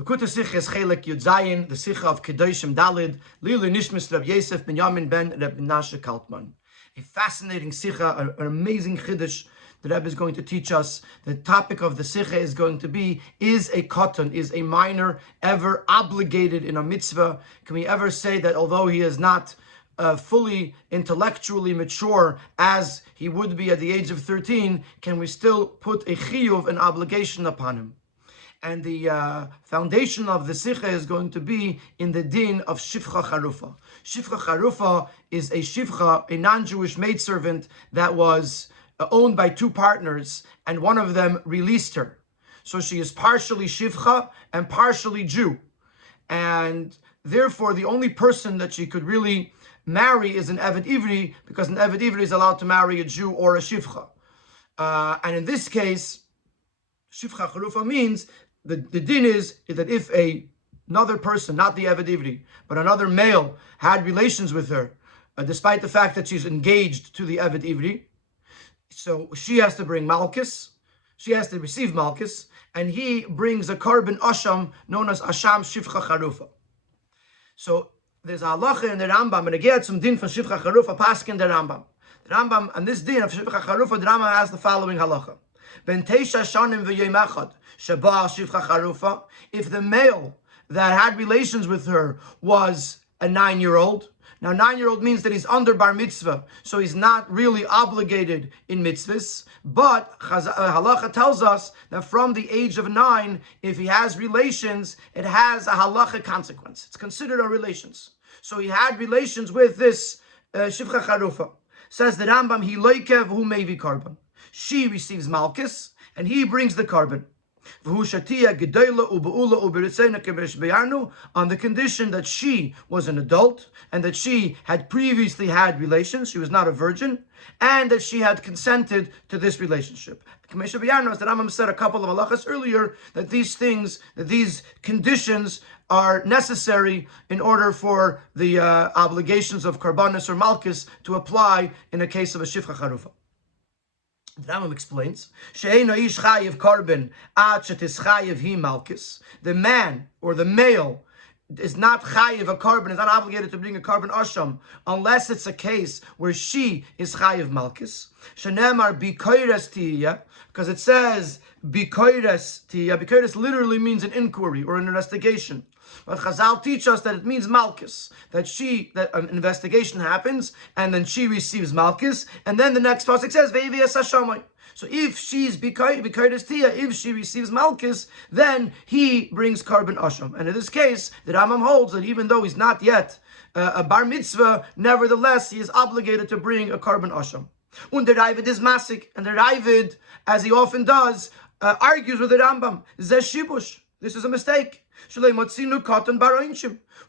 L'kuta Sicha is Chelek Yud Zayin, the Sicha of Kedoshim Dalid, Lilu Nishmas Reb Yosef ben Yamin ben Reb Menashe Kaltman. A fascinating Sicha, an amazing Chiddush. The Rebbe is going to teach us. The topic of the Sicha is going to be, is a katan, is a minor ever obligated in a mitzvah? Can we ever say that although he is not fully intellectually mature as he would be at the age of 13, can we still put a chiyuv, an obligation upon him? And the foundation of the Sicha is going to be in the din of Shifcha Charufa. Shifcha Charufa is a Shifcha, a non-Jewish maidservant that was owned by two partners, and one of them released her. So she is partially Shifcha and partially Jew. And therefore, the only person that she could really marry is an Eved Ivri, because an Eved Ivri is allowed to marry a Jew or a Shifcha. And in this case, Shifcha Charufa means the din is that if another person, not the Eved Ivri, but another male, had relations with her, despite the fact that she's engaged to the Eved Ivri, so she has to bring Malchus, she has to receive Malchus, and he brings a korban asham known as Asham Shifcha Charufa. So there's a halacha in the Rambam, and again some din from Shifcha Charufa, paskin the Rambam. The Rambam, and this din of Shifcha Charufa, the Rambam has the following halacha. Ben teisha shanim v'yom echad sheba Shifcha Charufa, if the male that had relations with her was a 9-year-old, now 9-year-old means that he's under bar mitzvah, so he's not really obligated in mitzvahs, but halacha tells us that from the age of 9, if he has relations, it has a halacha consequence. It's considered a relations. So he had relations with this Shifcha Charufa. Says the Rambam, he loikev hu mevi korban. She receives Malchus, and he brings the korban. On the condition that she was an adult and that she had previously had relations, she was not a virgin, and that she had consented to this relationship. The Rambam said a couple of halachas earlier that these things, that these conditions are necessary in order for the obligations of karbanis or malchus to apply in a case of a shifcha charufa. The Rambam explains, the man or the male is not chayiv a korban, is not obligated to bring a korban asham unless it's a case where she is chayiv malchus. Shenemar bikoires tiyya, because it says bikoires tiyya. Bikoires literally means an inquiry or an investigation. But Chazal teach us that it means malchus, that an investigation happens, and then she receives malchus, and then the next pasuk says ve'iviyas hashamay. So if she's bikoires tiyya, if she receives malchus, then he brings korban asham. And in this case, the Rambam holds that even though he's not yet a bar mitzvah, nevertheless he is obligated to bring a korban asham. And the Ravid is masik, and the Ravid, as he often does, argues with the Rambam. Zeh shibush. This is a mistake.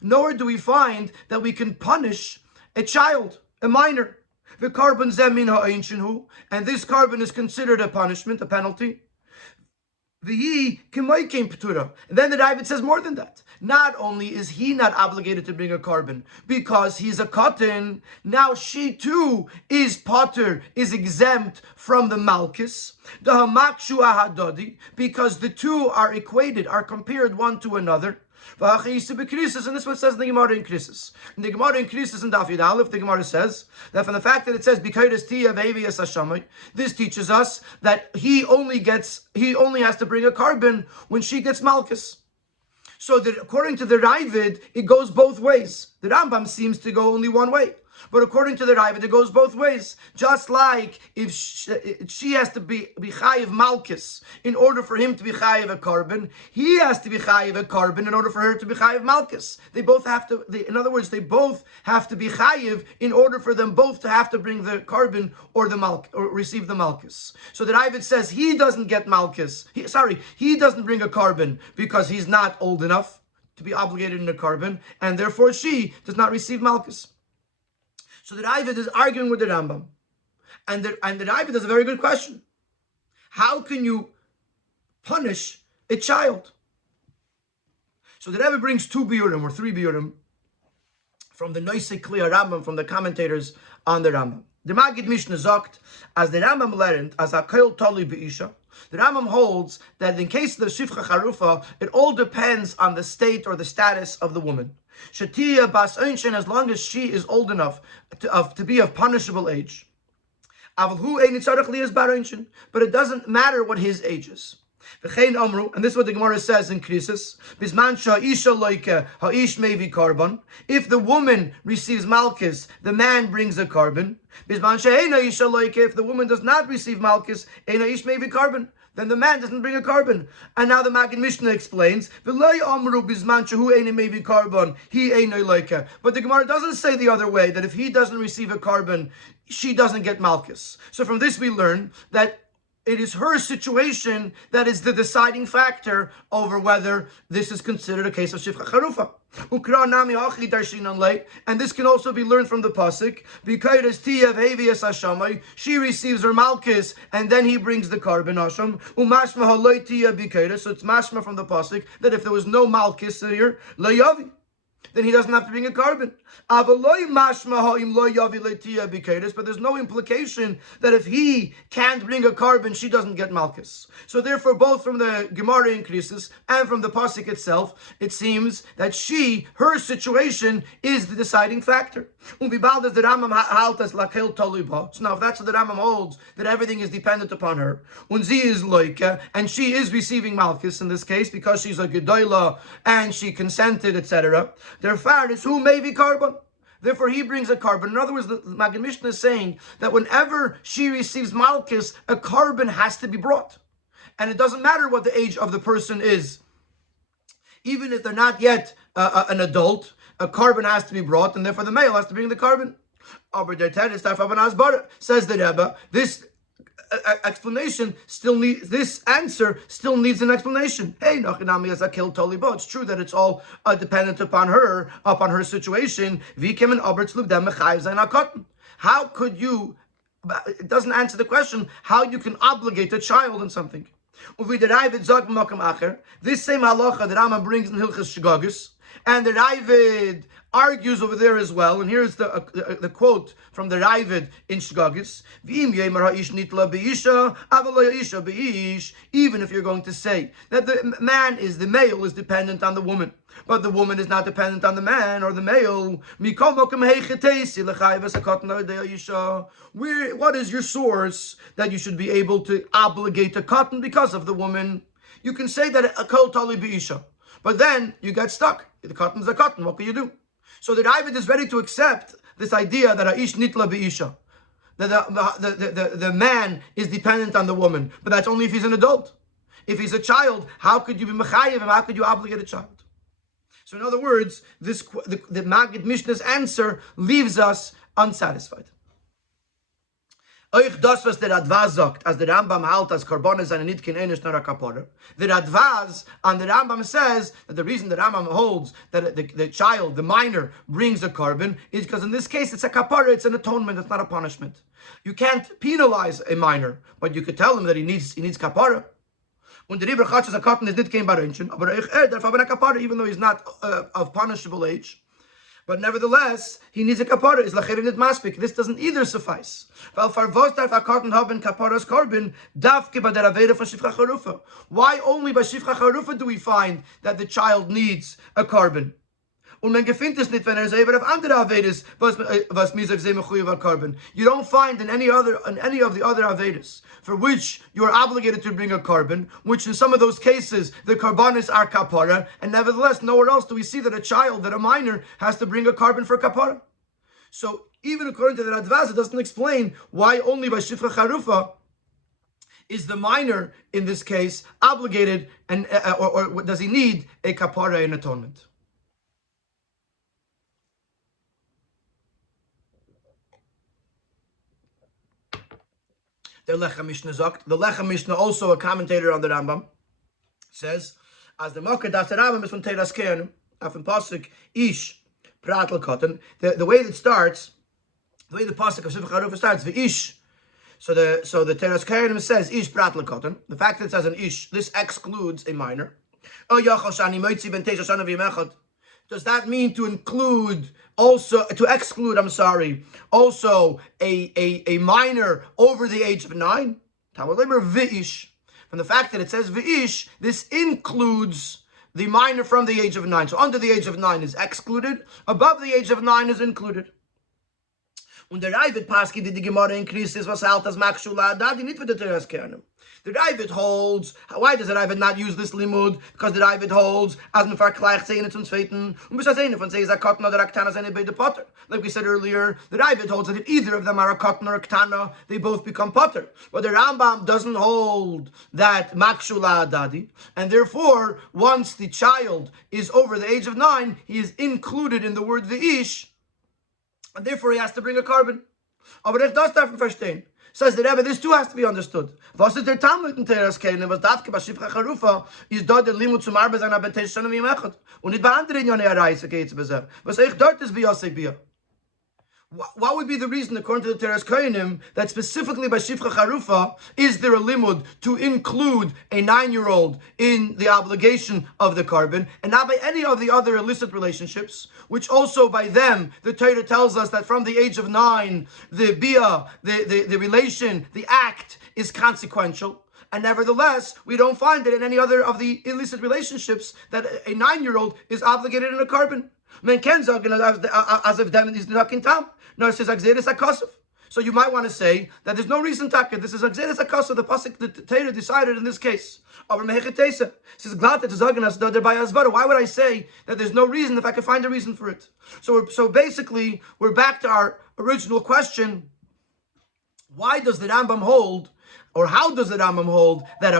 Nowhere do we find that we can punish a child, a minor. And this korban is considered a punishment, a penalty. And then the Ravid says more than that. Not only is he not obligated to bring a korban because he's a katan, now she too is pater, is exempt from the malchus, because the two are equated, are compared one to another. And this is what it says in the Gemara in Krisis. In the Gemara in Krisis in Daf Yud Aleph, the Gemara says that from the fact that it says bikoires tiyya ve'iviyas hashamay, this teaches us that he only has to bring a korban when she gets malchus. So that according to the Ravid, it goes both ways. The Rambam seems to go only one way. But according to the Ravid, it goes both ways. Just like if she has to be chayiv malchus in order for him to be chayiv a korban, he has to be chayiv a korban in order for her to be chayiv malchus. They both have to. In other words, they both have to be chayiv in order for them both to have to bring the korban or receive the malchus. So the Ravid says he doesn't get malchus. He doesn't bring a korban because he's not old enough to be obligated in a korban, and therefore she does not receive malchus. So the Ravid is arguing with the Rambam. And the Ravid has a very good question. How can you punish a child? So the Rebbe brings 2 biurim or 3 biurim from the Noisei Kli Rambam, from the commentators on the Rambam. The Magid Mishnah sagt, as the Rambam learned, as a koil tali be'isha, the Rambam holds that in case of the shifcha charufa, it all depends on the state or the status of the woman. Shatiya bas einshin, as long as she is old enough to be of punishable age. But it doesn't matter what his age is. And this is what the Gemara says in Krisis. If the woman receives malchus, the man brings a carbon. If the woman does not receive malchus, then the man doesn't bring a carbon. And now the Maggid Mishnah explains, but the Gemara doesn't say the other way, that if he doesn't receive a carbon, she doesn't get malchus. So from this we learn that it is her situation that is the deciding factor over whether this is considered a case of shifcha charufa. And this can also be learned from the pasuk. She receives her malchus, and then he brings the carbon asham. So it's mashma from the pasuk that if there was no malchus here, then he doesn't have to bring a carbon. But there's no implication that if he can't bring a carbon, she doesn't get malchus. So therefore, both from the Gemara increases and from the pasuk itself, it seems that her situation is the deciding factor. So now if that's what the Rambam holds, that everything is dependent upon her, and she is receiving malchus in this case because she's a gedola and she consented, etc. Therefore, is who may be carbon. Therefore, he brings a carbon. In other words, the Maggid Mishnah is saying that whenever she receives malchus, a carbon has to be brought. And it doesn't matter what the age of the person is. Even if they're not yet an adult, a carbon has to be brought, and therefore the male has to bring the carbon. Says the Rebbe, this explanation this answer still needs an explanation. It's true that it's all dependent upon her situation. How could you, it doesn't answer the question how you can obligate a child in something. This same halacha that Rambam brings in Hilchas Shgagus, and the Ravid argues over there as well. And here's the quote from the Ravid in Shgagus: even if you're going to say that the male is dependent on the woman, but the woman is not dependent on the man or the male, what is your source that you should be able to obligate a cotton because of the woman? You can say that a kol tali b'isha, but then you get stuck. The cotton's a cotton. What can you do? So the Ravid is ready to accept this idea that aish nitla b'isha, that the man is dependent on the woman, but that's only if he's an adult. If he's a child, how could you be mechayev him? How could you obligate a child? So in other words, the Maggid Mishnah's answer leaves us unsatisfied. Euch das, was der Radvaz sagt, as the Rambam halt as Karbonis and Nitkin Einish nor a Kapara. The Radvaz and the Rambam says that the reason the Rambam holds that the child, the minor, brings a carbon is because in this case it's a Kapara, it's an atonement, it's not a punishment. You can't penalize a minor, but you could tell him that he needs Kapara. When the Ribber Chatz is a cotton is Nitkin Barenchen, but Kapara, even though he's not of punishable age. But nevertheless, he needs a kapara. Is lacherin maspik. This doesn't either suffice. Why only by shifcha charufa do we find that the child needs a carbon? You don't find in any of the other avedas for which you are obligated to bring a carbon, which in some of those cases the karbanis are kapara, and nevertheless nowhere else do we see that a minor has to bring a carbon for kapara. So even according to the Radvaz, it doesn't explain why only by shifcha charufa is the minor in this case obligated, and or does he need a kapara in atonement? The Lechem Mishnah sagt. The Lechem Mishnah, also a commentator on the Rambam, says, as the Makar das Rambam is from Teiras Kedoshim, afin pasuk ish pratel cotton. The way it starts, the way the pasuk of Shifcha Charufa starts, the ish. So the Teiras Kedoshim says ish pratel cotton. The fact that it says an ish, this excludes a minor. The Does that mean to exclude also a minor over the age of 9? From the fact that it says v'ish, this includes the minor from the age of 9. So under the age of 9 is excluded, above the age of 9 is included. Und der Ravid Paski die Gemara increases was halt as Makshula Adadi nicht für the Teres Kernem. The Ravid holds, why does the Ravid not use this limud? Because the Ravid holds, as man vergleicht sehen zum Zweiten, und bis das eine von sich ist a Katan oder a Ktana seine bei the Potter. Like we said earlier, the Ravid holds that if either of them are a Katan or a Ktana, they both become Potter. But the Rambam doesn't hold that Makshula Adadi, and therefore, once the child is over the age of 9, he is included in the word V'ish, and therefore he has to bring a carbon. Aber ich das darf verstehen. Says the Rebbe, this too has to be understood. Was ist der Talmud in Teres Keinen, was darf bei Shifcha Charufa, ist dort der Limud zum Arbeit seiner Betesh schon im Echad. Und nicht bei anderen Jone Reise geht's besser. Was ich dort ist, wie Yosef Bia. What would be the reason, according to the Teres Kohanim, that specifically by Shifcha Charufa, is there a limud to include a 9-year-old in the obligation of the carbon, and not by any of the other illicit relationships, which also by them, the Torah tells us that from the age of 9, the bia, the relation, the act is consequential. And nevertheless, we don't find it in any other of the illicit relationships that a 9-year-old is obligated in a carbon. Men ken sagen as if them is not in time. No, it says Agzeres HaKosov. So you might want to say that there's no reason to. This is Agzeres HaKosov, the pasuk the Torah decided in this case. Aber Mehechetesa says glad to sagen as that by Azvara. Why would I say that there's no reason if I could find a reason for it? So basically, we're back to our original question: why does the Rambam hold? Or how does the Rambam hold that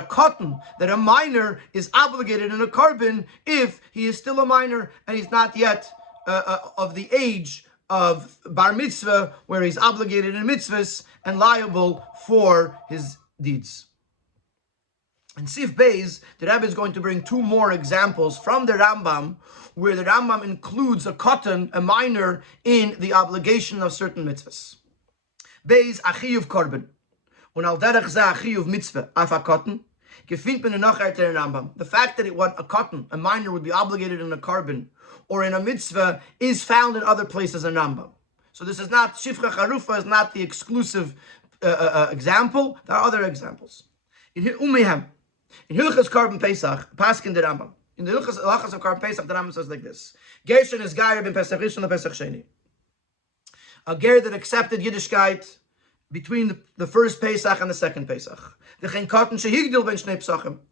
a minor is obligated in a carbon if he is still a minor and he's not yet of the age of bar mitzvah, where he's obligated in mitzvahs and liable for his deeds? And Sif Beis, the Rabbi is going to bring 2 more examples from the Rambam, where the Rambam includes a minor, in the obligation of certain mitzvahs. Beis achiyuv korban. Und al derech za achiyuv mitzvah af a cotton, gefindt men nachher in Rambam. The fact that a minor would be obligated in a carbon or in a mitzvah is found in other places in Rambam. So this is not, Shifcha Charufa is not the exclusive example. There are other examples. In Hilchas Carbon Pesach, Paskin the Rambam. In the Hilchas of Carbon Pesach, the Rambam says like this: Gershon is Gair ben Pesach Rishon and Pesach Sheni. A ger that accepted Yiddishkeit between the first Pesach and the second Pesach.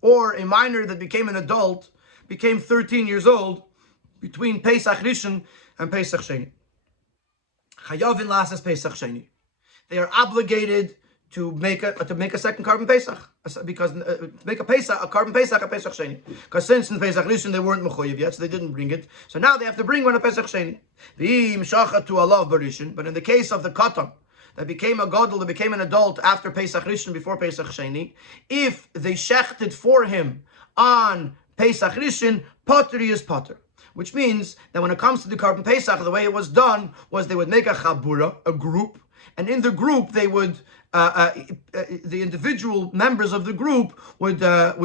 Or a minor that became an adult, became 13 years old, between Pesach Rishon and Pesach Sheni. Chayavin lasses Pesach Sheni. They are obligated to make a second carbon Pesach, because make a carbon Pesach, a Pesach Sheni. Because since in Pesach Rishon they weren't mechuyev yet, so they didn't bring it. So now they have to bring one a Pesach Sheni. V'im shachat to Allah barishin. But in the case of the katan that became a gadol, that became an adult after Pesach Rishon, before Pesach Sheni, if they shechted for him on Pesach Rishon, pottery is potter. Which means that when it comes to the carbon Pesach, the way it was done was they would make a chabura, a group, and in the group they would, the individual members of the group would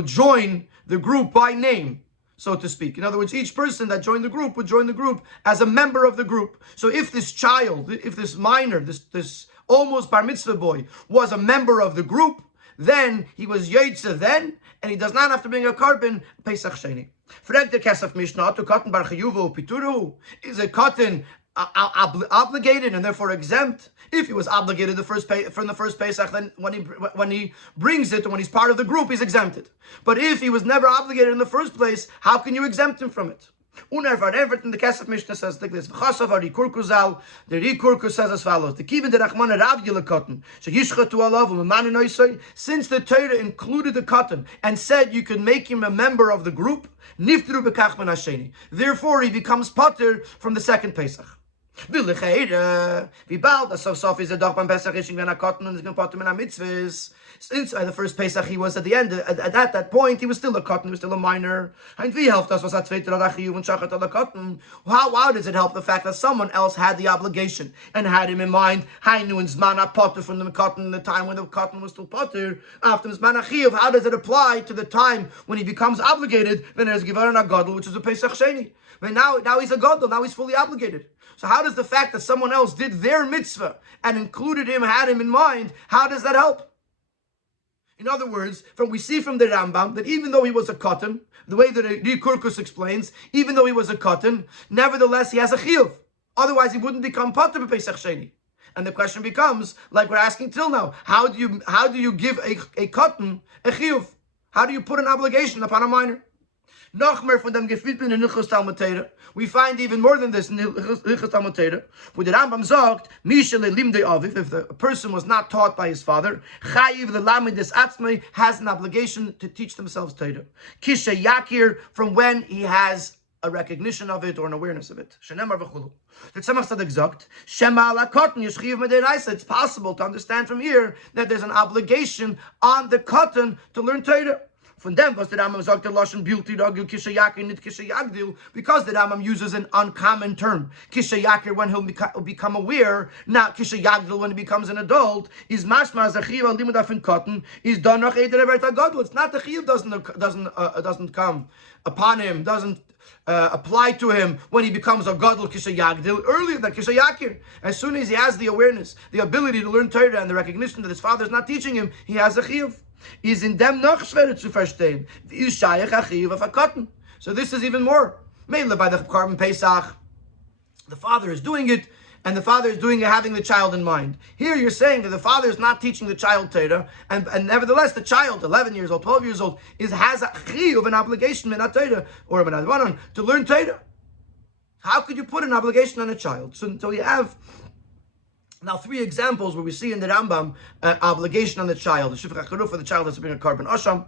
join the group by name, so to speak. In other words, each person that joined the group would join the group as a member of the group. So if this child, if this minor, this almost bar mitzvah boy was a member of the group, then he was Yotze then, and he does not have to bring a carbon Pesach Sheni. Frag the Kesef Mishnah to cotton bar chiyuva upituru. Is a cotton obligated and therefore exempt? If he was obligated from the first Pesach, then when he brings it, and when he's part of the group, he's exempted. But if he was never obligated in the first place, how can you exempt him from it? Unervar in the Kesef Mishnah says like this: V'chasav harikurkuzal. The rikurkus says as follows: The kivin derachman rav yilakatan sheyishchatu alav u'memanin oisay. Since the Torah included the cotton and said you could make him a member of the group, niftru bekach ben hasheni. Therefore, he becomes potter from the second Pesach. Wie bald das Sof is a doch beim Pesach is when a cotton and is going to put him in a mitzvahs. Since the first Pesach he was at the end, at that point he was still a cotton, he was still a minor. And we helped us was that zweiter Adachi and Shachat the cotton. How does it help the fact that someone else had the obligation and had him in mind? I knew in Zman potter from the cotton in the time when the cotton was still potter. After Zman Achiyuv, how does it apply to the time when he becomes obligated? When there's Givaran Agadol, which is a Pesach Sheni. But now he's a Gadol, now he's fully obligated. So how does the fact that someone else did their mitzvah and included him, had him in mind, how does that help? In other words, we see from the Rambam that even though he was a cotton, the way that the Kurkus explains, even though he was a cotton, nevertheless he has a chiyuv. Otherwise he wouldn't become potter b'Pesach Sheni. And the question becomes, like we're asking till now, how do you give a cotton a chiyuv? How do you put an obligation upon a minor? Noch mehr von dem Gefilten in Hilchos Talmud Torah. We find even more than this in Hilchos Talmud Torah, where the Rambam sagt, Misha lelimdei aviv, if the person was not taught by his father, Chayiv lelamid des atzmei, has an obligation to teach themselves Torah. Kisha yakir, from when he has a recognition of it or an awareness of it. Shenemar v'chulu. The Tzemach Tzedek sagt, Shema ala cotton yishchiv mederaisa. It's possible to understand from here that there's an obligation on the cotton to learn Torah. Von dem, was the Rambam sagt, the Lashon Bilti Ragil Kisha Yakir, nit Kisha Yagdil, because the Rambam uses an uncommon term. Kisha Yakir, when he'll become aware, not Kisha Yagdil, when he becomes an adult, is mashma zachiv al limud afin cotton, is danach eder evert agadol. It's not the chiv doesn't come upon him, doesn't apply to him when he becomes a gadol Kisha Yagdil, earlier than Kisha Yakir. As soon as he has the awareness, the ability to learn Torah, and the recognition that his father is not teaching him, he has a chiv. Is in them noch schwerer zu verstehen. Is shayach achiv of a cotton. So this is even more. Mainly by the Korban Pesach, the father is doing it, and the father is doing it having the child in mind. Here you're saying that the father is not teaching the child Torah, and nevertheless the child, 11 years old, 12 years old, has a chiv, an obligation, minat Torah, or minat to learn Torah. How could you put an obligation on a child? So you have now 3 examples where we see in the Rambam obligation on the child. The Shifra Charufa for the child has to bring a Korban Asham.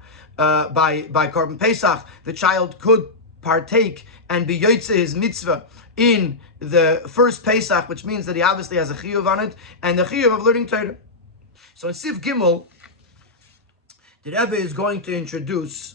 By Korban Pesach, the child could partake and be Yotze his mitzvah in the first Pesach, which means that he obviously has a chiyuv on it, and the chiyuv of learning Torah. So in Sif Gimel, the Rebbe is going to introduce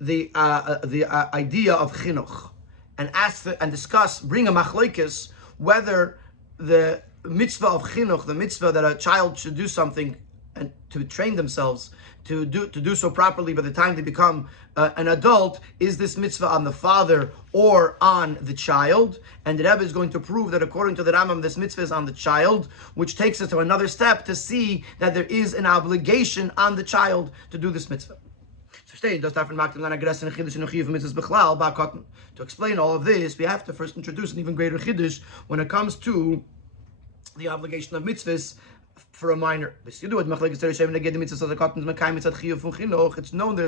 the idea of chinuch and discuss, bring a machlokes, whether the mitzvah of chinuch, the mitzvah that a child should do something and to train themselves to do so properly by the time they become an adult, is this mitzvah on the father or on the child? And the Rebbe is going to prove that according to the Rambam, this mitzvah is on the child, which takes us to another step to see that there is an obligation on the child to do this mitzvah. To explain all of this, we have to first introduce an even greater chiddush when it comes to the obligation of mitzvahs for a minor. It's known there's a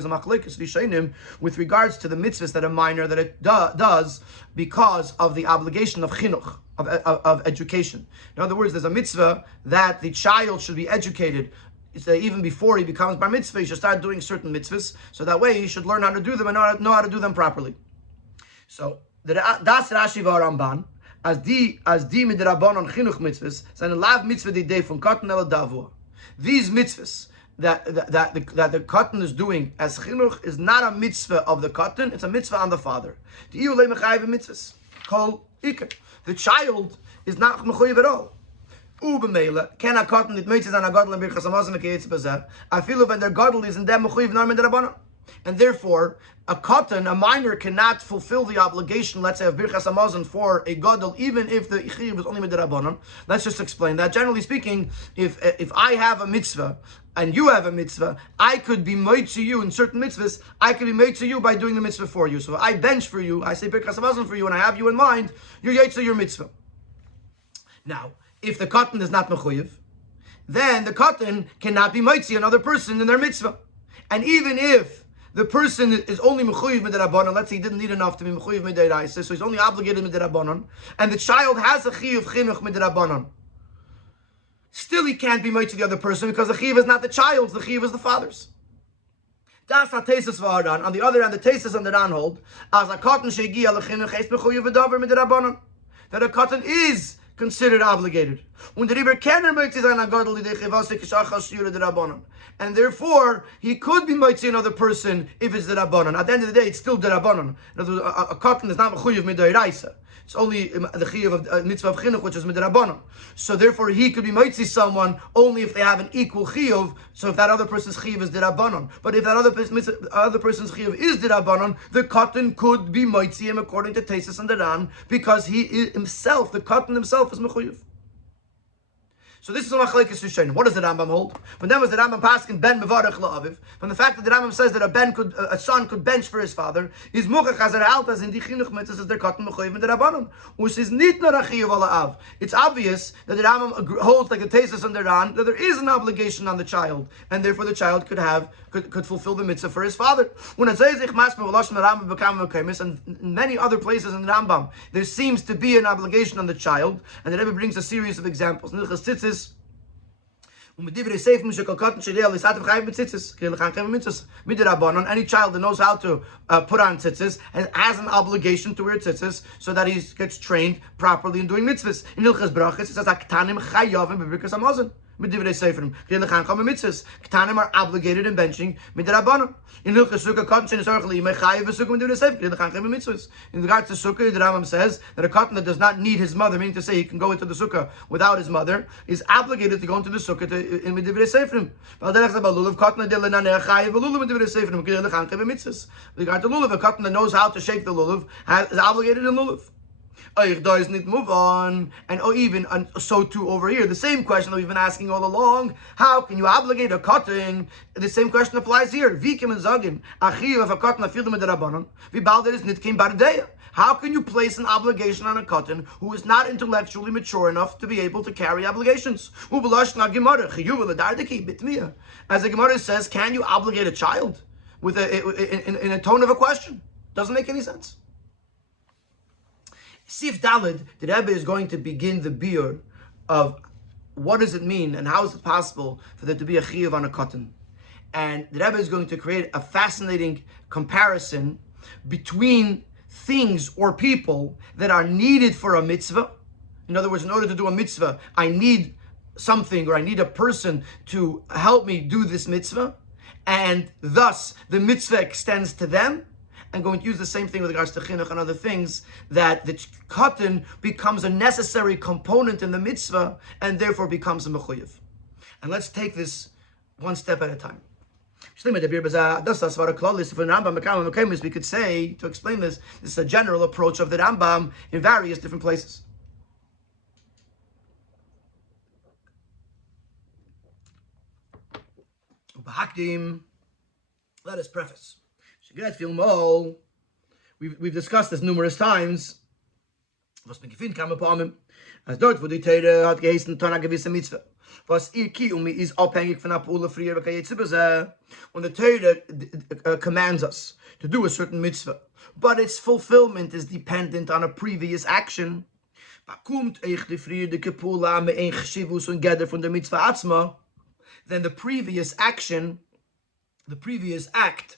machlokes rishonim with regards to the mitzvahs that a minor that it does because of the obligation of chinuch, of education. In other words, there's a mitzvah that the child should be educated. It's that even before he becomes bar mitzvah, he should start doing certain mitzvahs, so that way he should learn how to do them and know how to do them properly. So das Rashi Ramban. As di midrabanon chinuch mitzvahs, seine lav mitzvah di day from cotton el davua. These mitzvahs that the cotton is doing as chinuch is not a mitzvah of the cotton; it's a mitzvah on the father. The mitzvahs called ikar. The child is not mechuyev at all. Ubemela can a cotton it mitzvahs on a gadol and birchas hamazon mekayetz bazeh. I feel when their gadol is in them mechuyev nor midrabanon. And therefore, a cotton, a minor, cannot fulfill the obligation, let's say, of Birchas Hamazon for a gadol, even if the chiyuv is only midrabanan. Let's just explain that. Generally speaking, if I have a mitzvah and you have a mitzvah, I could be made to you in certain mitzvahs. I could be made to you by doing the mitzvah for you. So if I bench for you, I say Birchas Hamazon for you, and I have you in mind, you're yotze your mitzvah. Now, if the cotton is not mechuyev, then the cotton cannot be mitzi another person in their mitzvah. And even if the person is only mechuyev midirabanan, let's say he didn't need enough to be mechuyev midiraisa, so he's only obligated midirabanan, and the child has a chiyuv chinuch midirabanan, still he can't be made to the other person because the chiyuv is not the child's, the chiyuv is the father's. Das hat tesis v'aran. On the other hand, the tesis on the Ran hold as a cotton shegia lechinuch es mechuyev v'davar midirabanan, that a cotton is considered obligated. And therefore, he could be mitzi another person if it's the Rabbanon. At the end of the day, it's still the Rabbanon. A cotton is not mechuyev midoraisa. It's only the chiyuv of mitzvah of chinuch, which is midrabanan. So therefore, he could be mitzi someone only if they have an equal chiyuv. So if that other person's chiyuv is dirabanan, but if that other person's chiyuv is dirabanan, the cotton could be mitzi him according to Tesis and Daran, because he is himself, the cotton himself, is mechuyev. So this is a machlekes Rishonim. What does the Rambam hold? When then was the Rambam paskin ben mevarech la'aviv? From the fact that the Rambam says that a son could bench for his father, is muchach hazar altas in the chinuch mitzvahs as their cotton mechoyev in the Rabbanon, which is nit nor achiyuv ala'av. It's obvious that the Rambam holds like the Tesis and the Ran that there is an obligation on the child, and therefore the child could fulfill the mitzvah for his father. When it says ich masper v'lashon Rambam b'kam v'kaimis, and in many other places in the Rambam there seems to be an obligation on the child, and the Rebbe brings a series of examples. Any child that knows how to put on tzitzis and has an obligation to wear tzitzis so that he gets trained properly in doing mitzvahs. In Hilchas Brachos it says Ketanim chayavim b'birkas hamazon. Ketanim are obligated in benching midrabanan. In Hilchas Sukkah, cotton is orchli mechayev v'sukkah do the same. In regards to Sukkah, the Rambam says that a cotton that does not need his mother, meaning to say he can go into the Sukkah without his mother, is obligated to go into the Sukkah in midivrei seifrim. With regard to lulav, a cotton that knows how to shake the lulav is obligated in lulav. Does not move on, and so too over here, the same question that we've been asking all along: how can you obligate a cotton? The same question applies here. Vikim and zagim achiv of a cotton afildim derabanan. Vibalder is nitkim bardeya. How can you place an obligation on a cotton who is not intellectually mature enough to be able to carry obligations? As the Gemara says, can you obligate a child with in a tone of a question? Doesn't make any sense. Sif Dalid, the Rebbe is going to begin the biur of what does it mean and how is it possible for there to be a chiyuv on a cotton. And the Rebbe is going to create a fascinating comparison between things or people that are needed for a mitzvah. In other words, in order to do a mitzvah, I need something or I need a person to help me do this mitzvah, and thus the mitzvah extends to them. I'm going to use the same thing with regards to chinuch and other things, that the cotton becomes a necessary component in the mitzvah and therefore becomes a mechuyev. And let's take this one step at a time. We could say, to explain this is a general approach of the Rambam in various different places. Let us preface. We've discussed this numerous times. As dort wo die Teire hat geheißen, ton a gewisse Mitzvah. Was ihr Kiumi ist abhängig von der Pula früher, when the Teire commands us to do a certain mitzvah, but its fulfillment is dependent on a previous action. Then the previous action, the previous act,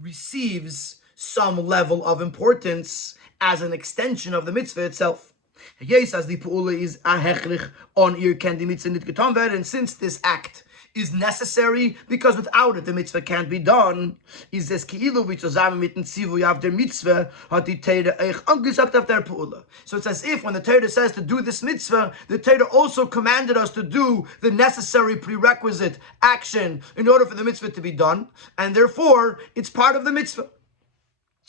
receives some level of importance as an extension of the mitzvah itself. Yes, as the pu'ula is a hechrich on ir ken di mitzvah nit getan werden, and since this act is necessary, because without it the mitzvah can't be done, is this ki'ilu wie zusammen mit dem Zivui auf der Mitzvah hat die Teire euch angesagt auf der pu'ula. So it's as if when the Teire says to do this mitzvah, the Teire also commanded us to do the necessary prerequisite action in order for the mitzvah to be done, and therefore it's part of the mitzvah.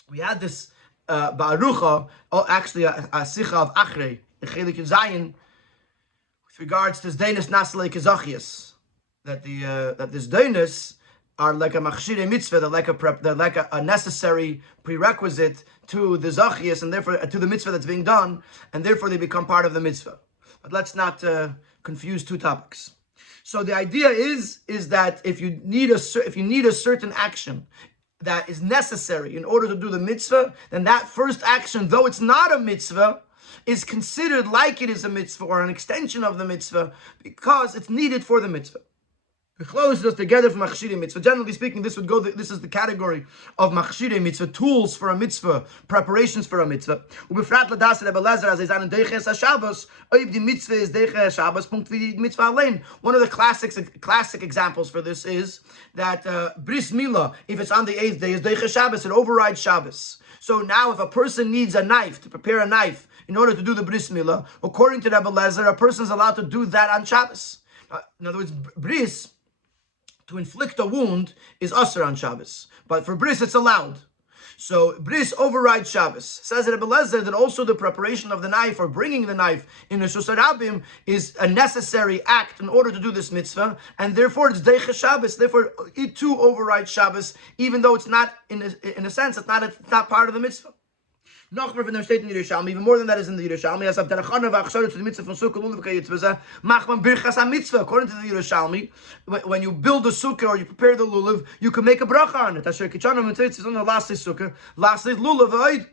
We had this ba'arucha, actually a sicha of achrei, in Chelek Zayin, with regards to Zdeinis Naslei Kezachias, that this Zdeinis are like a machshirei mitzvah, they're like a necessary prerequisite to the Zachias, and therefore to the mitzvah that's being done, and therefore they become part of the mitzvah. But let's not confuse two topics. So the idea is that if you need a certain action that is necessary in order to do the mitzvah, then that first action, though it's not a mitzvah, is considered like it is a mitzvah or an extension of the mitzvah because it's needed for the mitzvah. It closes us together from machshirei mitzvah. Generally speaking, this would go. This is the category of machshirei mitzvah, tools for a mitzvah, preparations for a mitzvah. Ubefrat ladas Rebbe Lezer as is an deiches haShabbos. Oib di mitzvah is deiches Shabbos. Punkt vi mitzvah alein. One of the classic examples for this is that bris milah, if it's on the 8th day, is deiches Shabbos. It overrides Shabbos. So now, if a person needs a knife to prepare a knife in order to do the bris milah, according to Rebbe Lezer, a person is allowed to do that on Shabbos. In other words, bris, to inflict a wound, is usher on Shabbos, but for bris it's allowed. So bris overrides Shabbos. Says Rebbe Lezer that also the preparation of the knife or bringing the knife in Reshus HaRabim is a necessary act in order to do this mitzvah, and therefore it's deiches Shabbos. Therefore, it too overrides Shabbos, even though it's not in a sense it's not part of the mitzvah. Noch more from them state in Yerushalmi, even more than that is in the Yerushalmi. As of Derechana v'achshara to the mitzvah from Sukkah lulav kayitzvah, machman birchas ha-mitzvah. According to the Yerushalmi, when you build a sukkah or you prepare the lulav, you can make a bracha on it. Asher kichana mitzvah on the last day sukkah, last day lulav v'oid.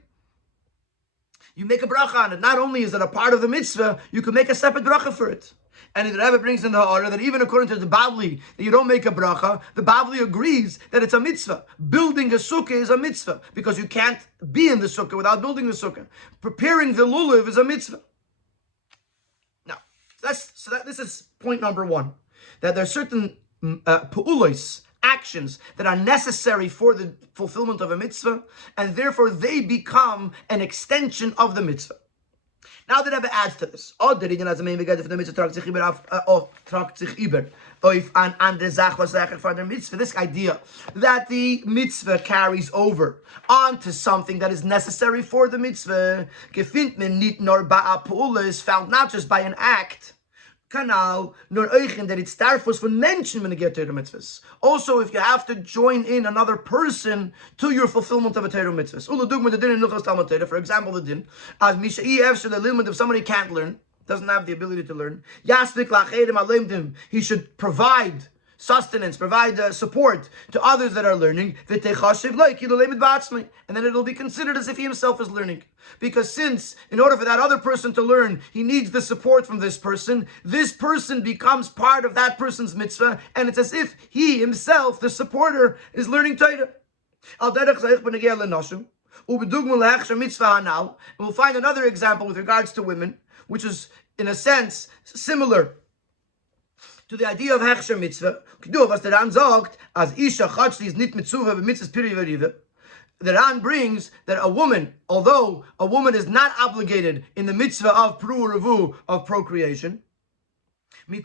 You make a bracha on it. Not only is it a part of the mitzvah, you can make a separate bracha for it. And the Rabbi brings in the order that even according to the Bavli, that you don't make a bracha, the Bavli agrees that it's a mitzvah. Building a sukkah is a mitzvah, because you can't be in the sukkah without building the sukkah. Preparing the lulav is a mitzvah. Now, this is point number one, that there are certain pu'ulos, actions that are necessary for the fulfillment of a mitzvah, and therefore they become an extension of the mitzvah. Now the Rebbe adds to this. This idea that the mitzvah carries over onto something that is necessary for the mitzvah is found not just by an act, kanal nor eichen, that it's darfus for mention when you get to the mitzvahs. Also, if you have to join in another person to your fulfillment of a Torah mitzvahs. For example, the din as if somebody can't learn, doesn't have the ability to learn, he should provide sustenance, provide support to others that are learning, and then it'll be considered as if he himself is learning. Because since, in order for that other person to learn, he needs the support from this person becomes part of that person's mitzvah, and it's as if he himself, the supporter, is learning Torah. We'll find another example with regards to women, which is, in a sense, similar to the idea of Hechsher Mitzvah. Was der Ran sagt, as Isha Chachli is nit Mitzvah b'mitzvahs Piri v'Riva. The Ran brings that a woman, although a woman is not obligated in the mitzvah of Pru Revu, of procreation, the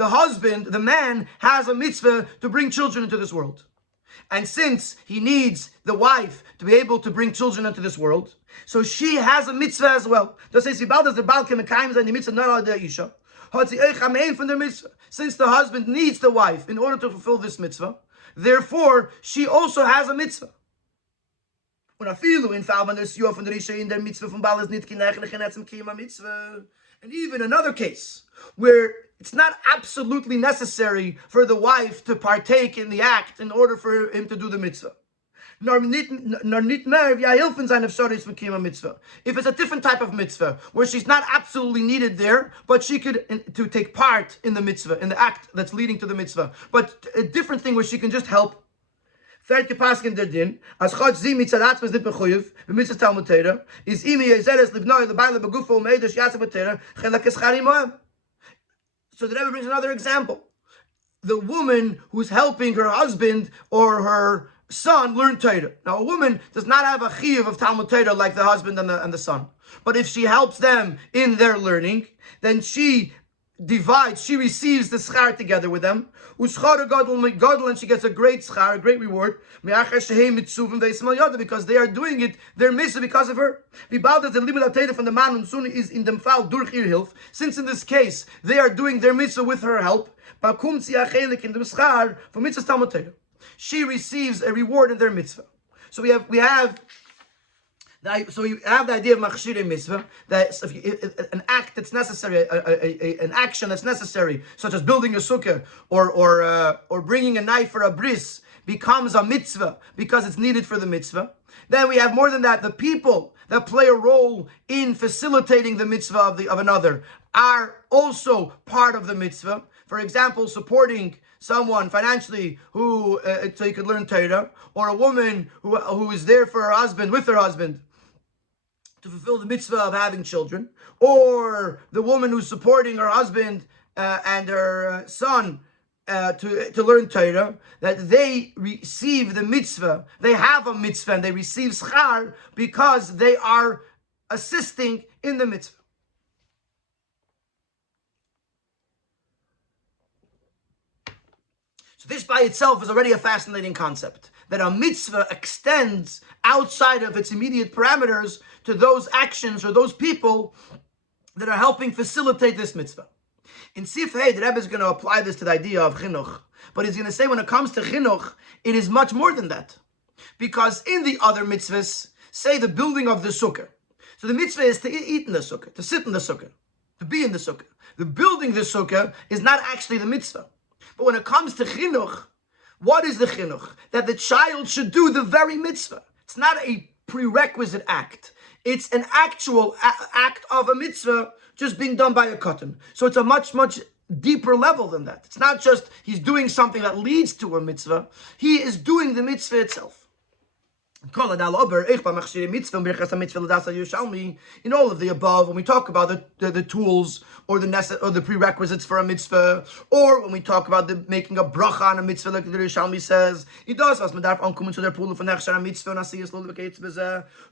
husband, the man, has a mitzvah to bring children into this world. And since he needs the wife to be able to bring children into this world, so she has a mitzvah as well. Since the husband needs the wife in order to fulfill this mitzvah, therefore she also has a mitzvah. And even another case where it's not absolutely necessary for the wife to partake in the act in order for him to do the mitzvah. If it's a different type of mitzvah, where she's not absolutely needed there, but she could to take part in the mitzvah, in the act that's leading to the mitzvah, but a different thing where she can just help. Third kapaskin der din, as chod zi mitzadatz was nit mechuyev, b'mitzvah Talmud Torah, is imi yezeres livnoi lebayla begufo meidosh yatsa b'Torah chelek eschar imohem. So the Rebbe brings another example. The woman who's helping her husband or her son learn Torah. Now, a woman does not have a chiyuv of Talmud Torah like the husband and the son. But if she helps them in their learning, then she receives the schar together with them. And she gets a great schar, a great reward, because they are doing it, their mitzvah, because of her. From the man is in them fall durch ihr hilf. Since in this case they are doing their mitzvah with her help, she receives a reward in their mitzvah. So we have the idea of machshirei mitzvah, that an act that's necessary, an action that's necessary, such as building a sukkah or bringing a knife for a bris, becomes a mitzvah because it's needed for the mitzvah. Then we have more than that, the people that play a role in facilitating the mitzvah of another, are also part of the mitzvah. For example, supporting someone financially who so he could learn Torah, or a woman who is there for her husband, with her husband, to fulfill the mitzvah of having children, or the woman who's supporting her husband and her son to learn Torah, that they receive the mitzvah, they have a mitzvah, and they receive schar because they are assisting in the mitzvah. So this by itself is already a fascinating concept, that a mitzvah extends outside of its immediate parameters to those actions or those people that are helping facilitate this mitzvah. In Sif Hey, the Rebbe is going to apply this to the idea of chinuch, but he's going to say when it comes to chinuch, it is much more than that. Because in the other mitzvahs, say the building of the sukkah, so the mitzvah is to eat in the sukkah, to sit in the sukkah, to be in the sukkah. The building the sukkah is not actually the mitzvah. But when it comes to chinuch, what is the chinuch? That the child should do the very mitzvah. It's not a prerequisite act. It's an actual act of a mitzvah just being done by a katan. So it's a much, much deeper level than that. It's not just he's doing something that leads to a mitzvah. He is doing the mitzvah itself. In all of the above, when we talk about the tools or the prerequisites for a mitzvah, or when we talk about making a bracha on a mitzvah, like the Yerushalmi says,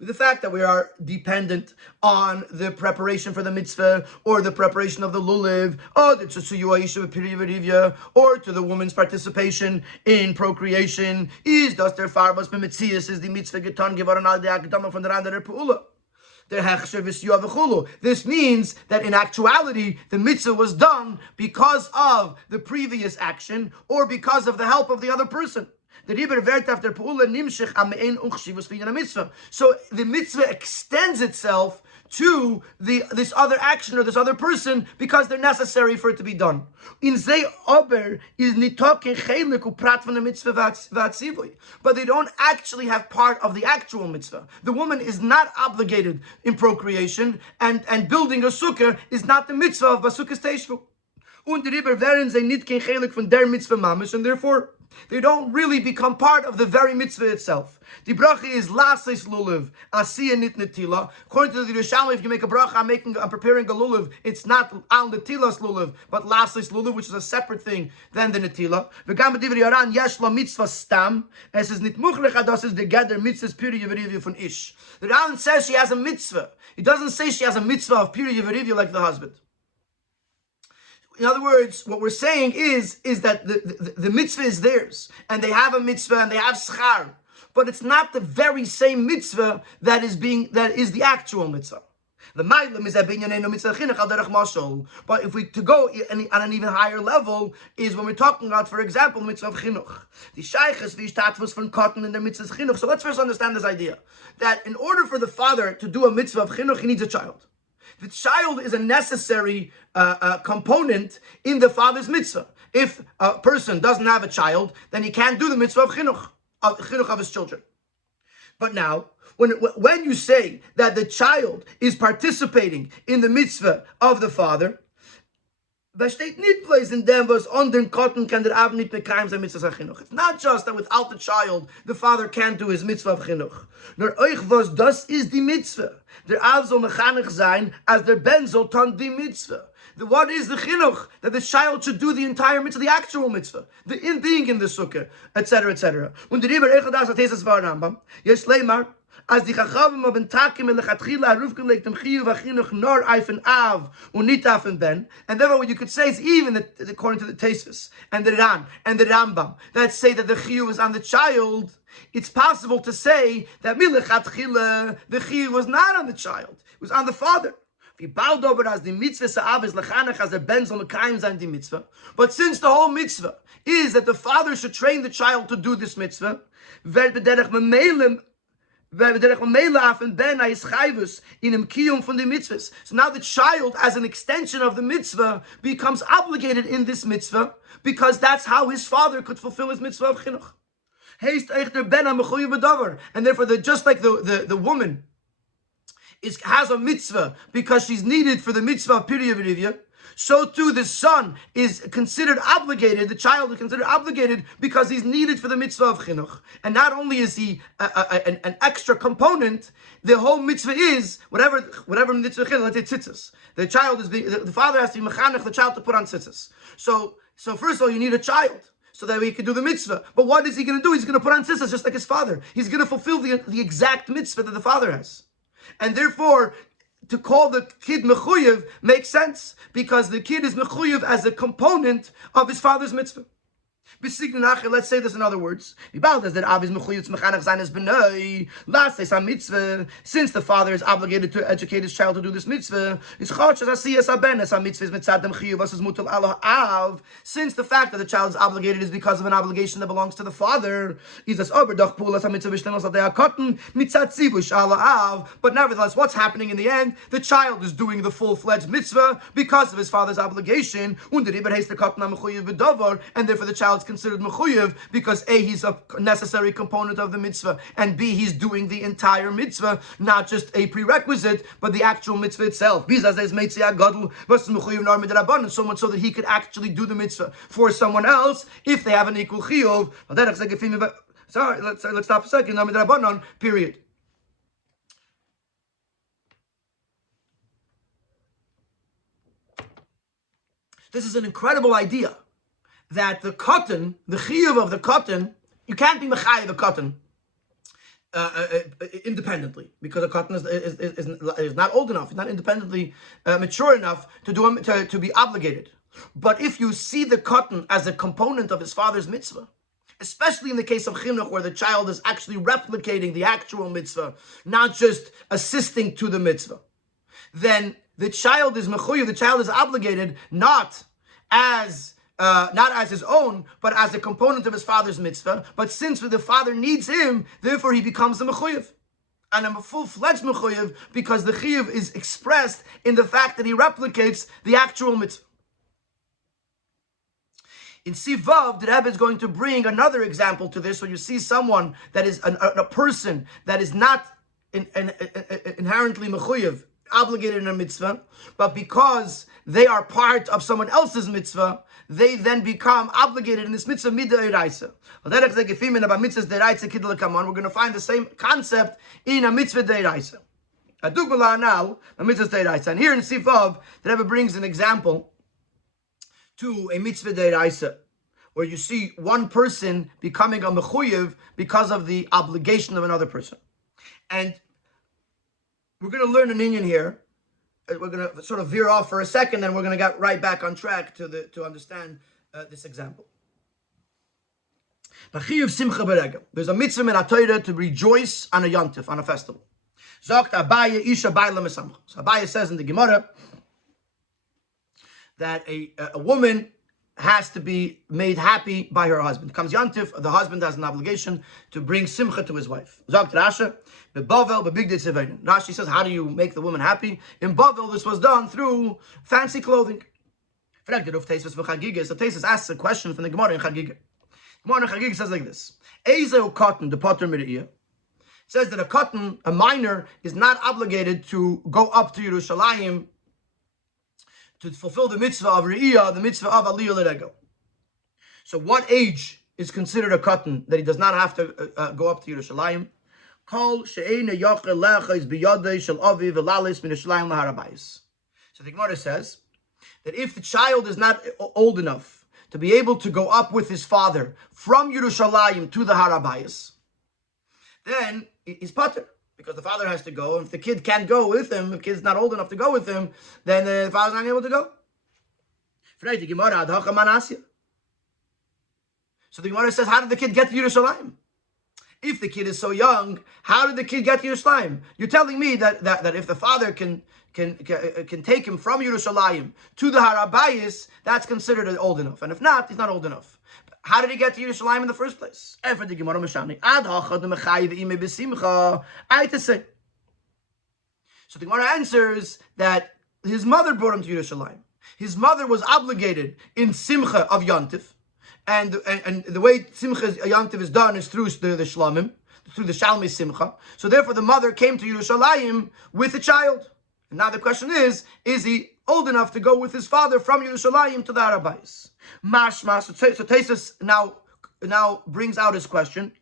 the fact that we are dependent on the preparation for the mitzvah, or the preparation of the lulav, or to the woman's participation in procreation, is the mitzvah getan geworden al der Akdama von der anderen Peula. This means that in actuality, the mitzvah was done because of the previous action or because of the help of the other person. So the mitzvah extends itself to this other action or this other person because they're necessary for it to be done. But they don't actually have part of the actual mitzvah. The woman is not obligated in procreation, and building a sukkah is not the mitzvah of Basukkas Teishvu. And therefore, they don't really become part of the very mitzvah itself. The bracha is lasis lulav, asiya nit netila. According to the Yerushalmi, if you make a bracha, I'm preparing a lulav, it's not al netilas lulav, but lasis lulav, which is a separate thing than the netila. V'gam b'divrei Yaran yesh la mitzvah stam. Es is nit muchlecha, das is the gather mitzvahs piri yivarivya von ish. The Ran says she has a mitzvah. It doesn't say she has a mitzvah of piri yivarivya like the husband. In other words, what we're saying is that the mitzvah is theirs, and they have a mitzvah and they have schar, but it's not the very same mitzvah that is the actual mitzvah. The ma'ilem is that binyanenu mitzvah chinuch al derech mashal. But if we to go on an even higher level is when we're talking about, for example, the mitzvah of chinuch, the shayches v'ishtatvus from cotton in their mitzvah chinuch. So let's first understand this idea that in order for the father to do a mitzvah of chinuch, he needs a child. The child is a necessary component in the father's mitzvah. If a person doesn't have a child, then he can't do the mitzvah of chinuch of his children. But now, when you say that the child is participating in the mitzvah of the father, it's not just that without the child, the father can't do his mitzvah of chinuch. Nor euch was das is die mitzvah. Der Av soll mechanech sein, as der Ben soll tan die mitzvah. What is the chinuch? That the child should do the entire mitzvah, the actual mitzvah, the being in the sukkah, etc., etc. Und der Rebbe Echad das hat es war Rambam. Yes, leimar. As die Chachavim haben Takim lechatchila rufgelegt im Chiyuv achinuch nor eifen Av und nit eifen Ben. And therefore, what you could say is even that, according to the Tosfos and the Ran and the Rambam that say that the Chiyuv is on the child, it's possible to say that milechatchila the Chiyuv was not on the child; it was on the father. But since the whole mitzvah is that the father should train the child to do this mitzvah, so now the child, as an extension of the mitzvah, becomes obligated in this mitzvah because that's how his father could fulfill his mitzvah of chinuch. And therefore, just like the woman has a mitzvah because she's needed for the mitzvah of Pirya V'Rivya, so too the son is considered obligated, the child is considered obligated because he's needed for the mitzvah of chinuch. And not only is he an extra component, the whole mitzvah is, whatever mitzvah chinuch, let's say tzitzis. The father has to be mechanech the child to put on tzitzis. So first of all, you need a child, so that he can do the mitzvah. But what is he going to do? He's going to put on tzitzis just like his father. He's going to fulfill the exact mitzvah that the father has. And therefore, to call the kid mechuyev makes sense, because the kid is mechuyev as a component of his father's mitzvah. Let's say this in other words. Since the father is obligated to educate his child to do this mitzvah, since the fact that the child is obligated is because of an obligation that belongs to the father, but nevertheless, what's happening in the end? The child is doing the full-fledged mitzvah because of his father's obligation, and therefore the child's considered mechuyev because A, he's a necessary component of the mitzvah, and B, he's doing the entire mitzvah, not just a prerequisite, but the actual mitzvah itself. So much so that he could actually do the mitzvah for someone else if they have an equal chiyuv. Sorry, let's stop a second. Period. This is an incredible idea, that the cotton, the chiyuv of the cotton, you can't be mechayev a cotton independently, because a cotton is not old enough, it's not independently mature enough to be obligated. But if you see the cotton as a component of his father's mitzvah, especially in the case of chinuch, where the child is actually replicating the actual mitzvah, not just assisting to the mitzvah, then the child is mechuyev, the child is obligated not as his own, but as a component of his father's mitzvah. But since the father needs him, therefore he becomes a mechuyev. And I'm a full-fledged mechuyev because the chiyuv is expressed in the fact that he replicates the actual mitzvah. In Sivav, the Rebbe is going to bring another example to this, where you see someone that is a person that is not inherently mechuyev, obligated in a mitzvah, but because they are part of someone else's mitzvah, they then become obligated in this mitzvah mid'oraisa. We're going to find the same concept in a mitzvah de'oraisa. And here in Sivav, the Rebbe brings an example to a mitzvah de'oraisa, where you see one person becoming a mechuyev because of the obligation of another person. And we're going to learn an inyan here. We're going to sort of veer off for a second, then we're going to get right back on track to understand this example. There's a mitzvah in Torah to rejoice on a yontif, on a festival. So Abaye says in the Gemara that a woman has to be made happy by her husband. Comes yontif, the husband has an obligation to bring simcha to his wife. Rashi says, how do you make the woman happy? In Bavel, this was done through fancy clothing. So Taisus asks a question from the Gemara in Chagiga. Gemara in Chagiga says like this: Ezel cotton the potter midiyah. Says that a minor is not obligated to go up to Yerushalayim to fulfill the mitzvah of Re'iyah, the mitzvah of Aliyah L'Regel. So what age is considered a cotton that he does not have to go up to Yerushalayim? So the Gemara says that if the child is not old enough to be able to go up with his father from Yerushalayim to the Harabayis, then he's pater, because the father has to go. And if the kid can't go with him, if the kid's not old enough to go with him, then the father's not able to go. So the Gemara says, how did the kid get to Yerushalayim? If the kid is so young, how did the kid get to Yerushalayim? You're telling me that if the father can take him from Yerushalayim to the Harabayis, that's considered old enough. And if not, he's not old enough. How did he get to Yerushalayim in the first place? So the Gemara answers that his mother brought him to Yerushalayim. His mother was obligated in Simcha of Yontif. And the way Simcha Yontif is done is through the Shlamim, through the Shalmei Simcha. So therefore the mother came to Yerushalayim with a child. And now the question is he old enough to go with his father from Yerushalayim to the Arabais? Mashma, so Taisus now brings out his question.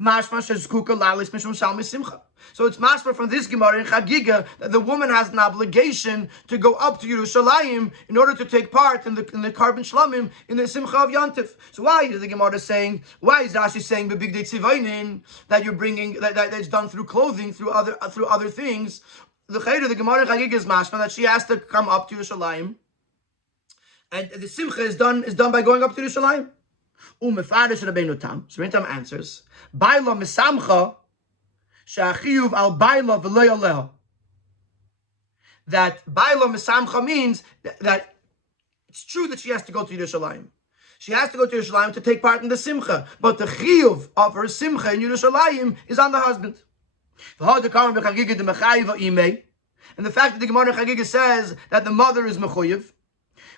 Mashma shezkuka lalis mishum Shalmei Simcha. So it's mashma from this Gemara in Chagiga that the woman has an obligation to go up to Yerushalayim in order to take part in the Karban Shlamim in the Simcha of Yantif. So why is the Gemara saying? Why is Rashi saying bebigdei tzivainin that you're bringing that it's done through clothing, through other things? The Gemara in Chagiga is mashma that she has to come up to Yerushalayim, and the Simcha is done by going up to Yerushalayim. Umefarish Rabbeinu Tam. So Rabbeinu Tam answers, Baila misamcha she'achiyuv al baila v'lo yaleh. That Baila misamcha means that it's true that she has to go to Yerushalayim. She has to go to Yerushalayim to take part in the Simcha, but the chiyuv of her Simcha in Yerushalayim is on the husband. And the fact that the Gemara in Chagiga says that the mother is mechuyev,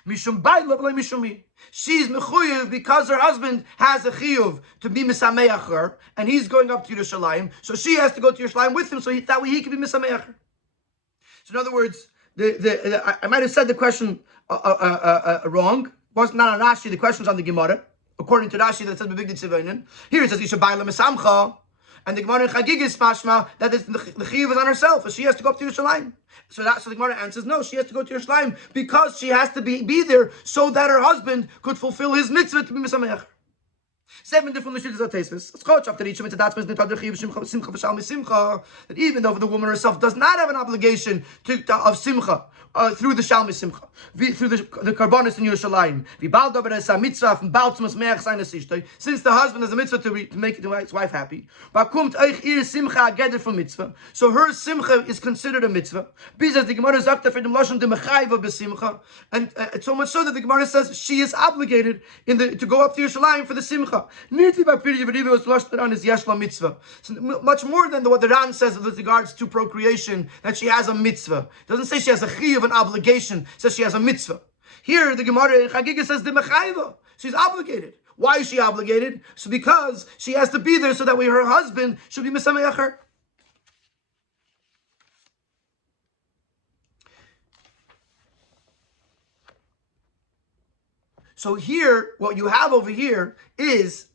mishum baila v'lo mishum. She's mechuyev because her husband has a chiyuv to be misameach her, and he's going up to Yerushalayim, so she has to go to Yerushalayim with him, so that way he can be misameach her. So in other words, I might have said the question wrong. It was not on Rashi. The question's on the Gemara. According to Rashi, that says bebigdei tzivainin. Here it says Isha baila misamcha, and the Gemara in Chagig is mashma that the chiyuv is on herself, so she has to go up to Yerushalayim. So the Gemara answers, no, she has to go to Yerushalayim because she has to be there so that her husband could fulfill his mitzvah to be misameach. 7 different Lishit of Taisus. That even though the woman herself does not have an obligation of simcha through the Shalmei Simcha, through the Karbonis in Yerushalayim, since the husband has a mitzvah to make his wife happy, so her simcha is considered a mitzvah. And so much so that the Gemara says she is obligated to go up to Yerushalayim for the simcha. So much more than what the Ran says with regards to procreation, that she has a mitzvah. It doesn't say she has a chiyuv, an obligation. It says she has a mitzvah. Here, the Gemara in Chagiga says the mechayva. She's obligated. Why is she obligated? So because she has to be there so that way her husband should be misameach her. So here, what you have over here is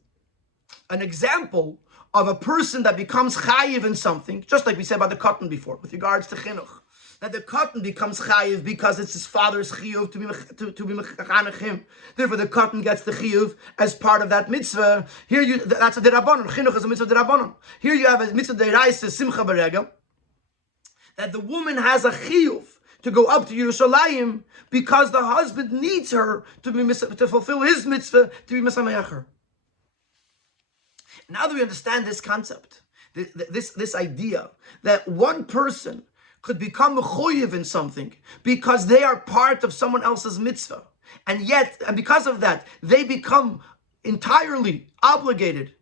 an example of a person that becomes chayiv in something, just like we said about the cotton before, with regards to chinuch. That the cotton becomes chayiv because it's his father's chiyuv to be mechanech him. Therefore, the cotton gets the chiyuv as part of that mitzvah. Here, that's a derabanan. Chinuch is a mitzvah derabanan. Here you have a mitzvah deraisa simcha beregel, that the woman has a chiyuv to go up to Yerushalayim because the husband needs her to fulfill his mitzvah to be misameach her. Now that we understand this concept, this idea that one person could become mechuyev in something because they are part of someone else's mitzvah, and because of that, they become entirely obligated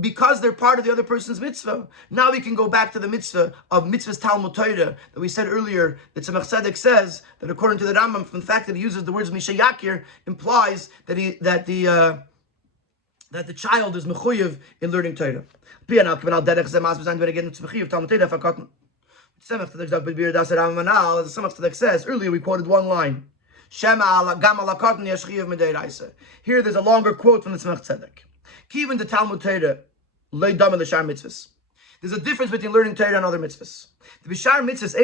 because they're part of the other person's mitzvah. Now we can go back to the mitzvah of mitzvahs Talmud Torah that we said earlier, that Tzemach Tzedek says that according to the Rambam, from the fact that he uses the words Misha Yakir, implies that the child is mechuyev in learning Torah. Tzemach Tzedek says, earlier we quoted one line. Here there's a longer quote from the Tzemach Tzedek. Even the Talmud Torah, mitzvahs. There's a difference between learning Torah and other mitzvahs. The bishar mitzvahs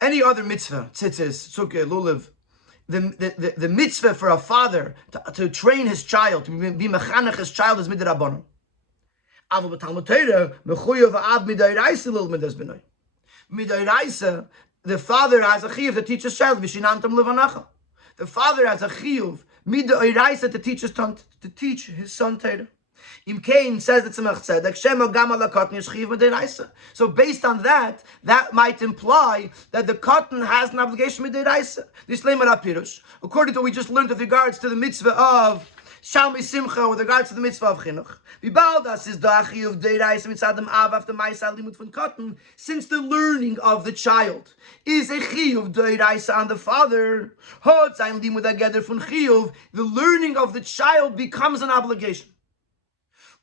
any other mitzvah, tzitzis, sukkah, lulav, the mitzvah for a father to train his child, to be mechanech his child, is midrabanan. Aval b'Talmud Torah mechuyev av midayraisa lil midas b'nai. Midayraisa, the father has a chiyuv to teach his child v'shinantam levanacha. The father has a chiyuv midayraisa to teach his son Torah. Im Kain says that Tzemach Tzedek shema gam ala cotton is chiyuv midayraisa. So based on that might imply that the cotton has an obligation midayraisa. This lemar apirush, according to what we just learned with regards to the mitzvah of Shalmi Simcha with regards to the mitzvah of chinuch. Vibaldas is the achi of deiraisa mitzadam av after ma'isa limud von cotton. Since the learning of the child is a chiyuv deiraisa on the father, hot zayin limud ageder von chiyuv, the learning of the child becomes an obligation.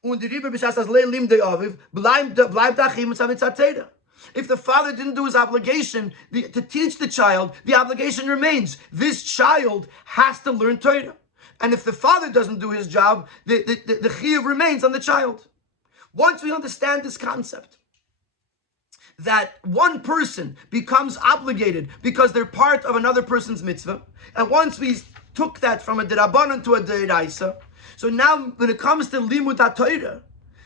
Und die Rebbe b'shas as leil limdei aviv bleibt achi mitzvah teda. If the father didn't do his obligation to teach the child, the obligation remains. This child has to learn Torah. And if the father doesn't do his job, the chiyuv remains on the child. Once we understand this concept, that one person becomes obligated because they're part of another person's mitzvah, and once we took that from a derabanan to a deraisa, so now when it comes to limud HaTorah,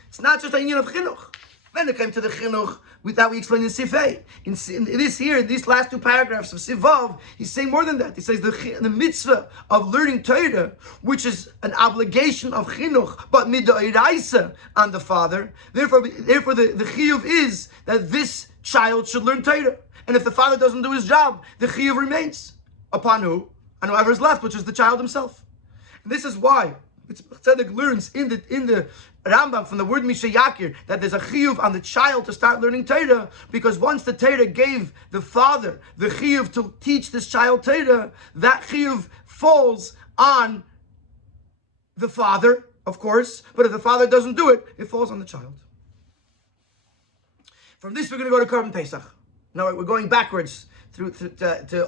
it's not just a union of chinuch. When it came to the chinuch, that we explained in Sifei. In these last two paragraphs of Sivav, he's saying more than that. He says the mitzvah of learning Torah, which is an obligation of chinuch, but midoiraisa on the father. Therefore the chiyuv is that this child should learn Torah. And if the father doesn't do his job, the chiyuv remains upon who? On whoever is left, which is the child himself. And this is why Tzedek learns in the Rambam from the word Misha Yakir that there's a chiyuv on the child to start learning Torah, because once the Torah gave the father the chiyuv to teach this child Torah, that chiyuv falls on the father, of course, but if the father doesn't do it, it falls on the child. From this we're going to go to Korban Pesach. Now we're going backwards to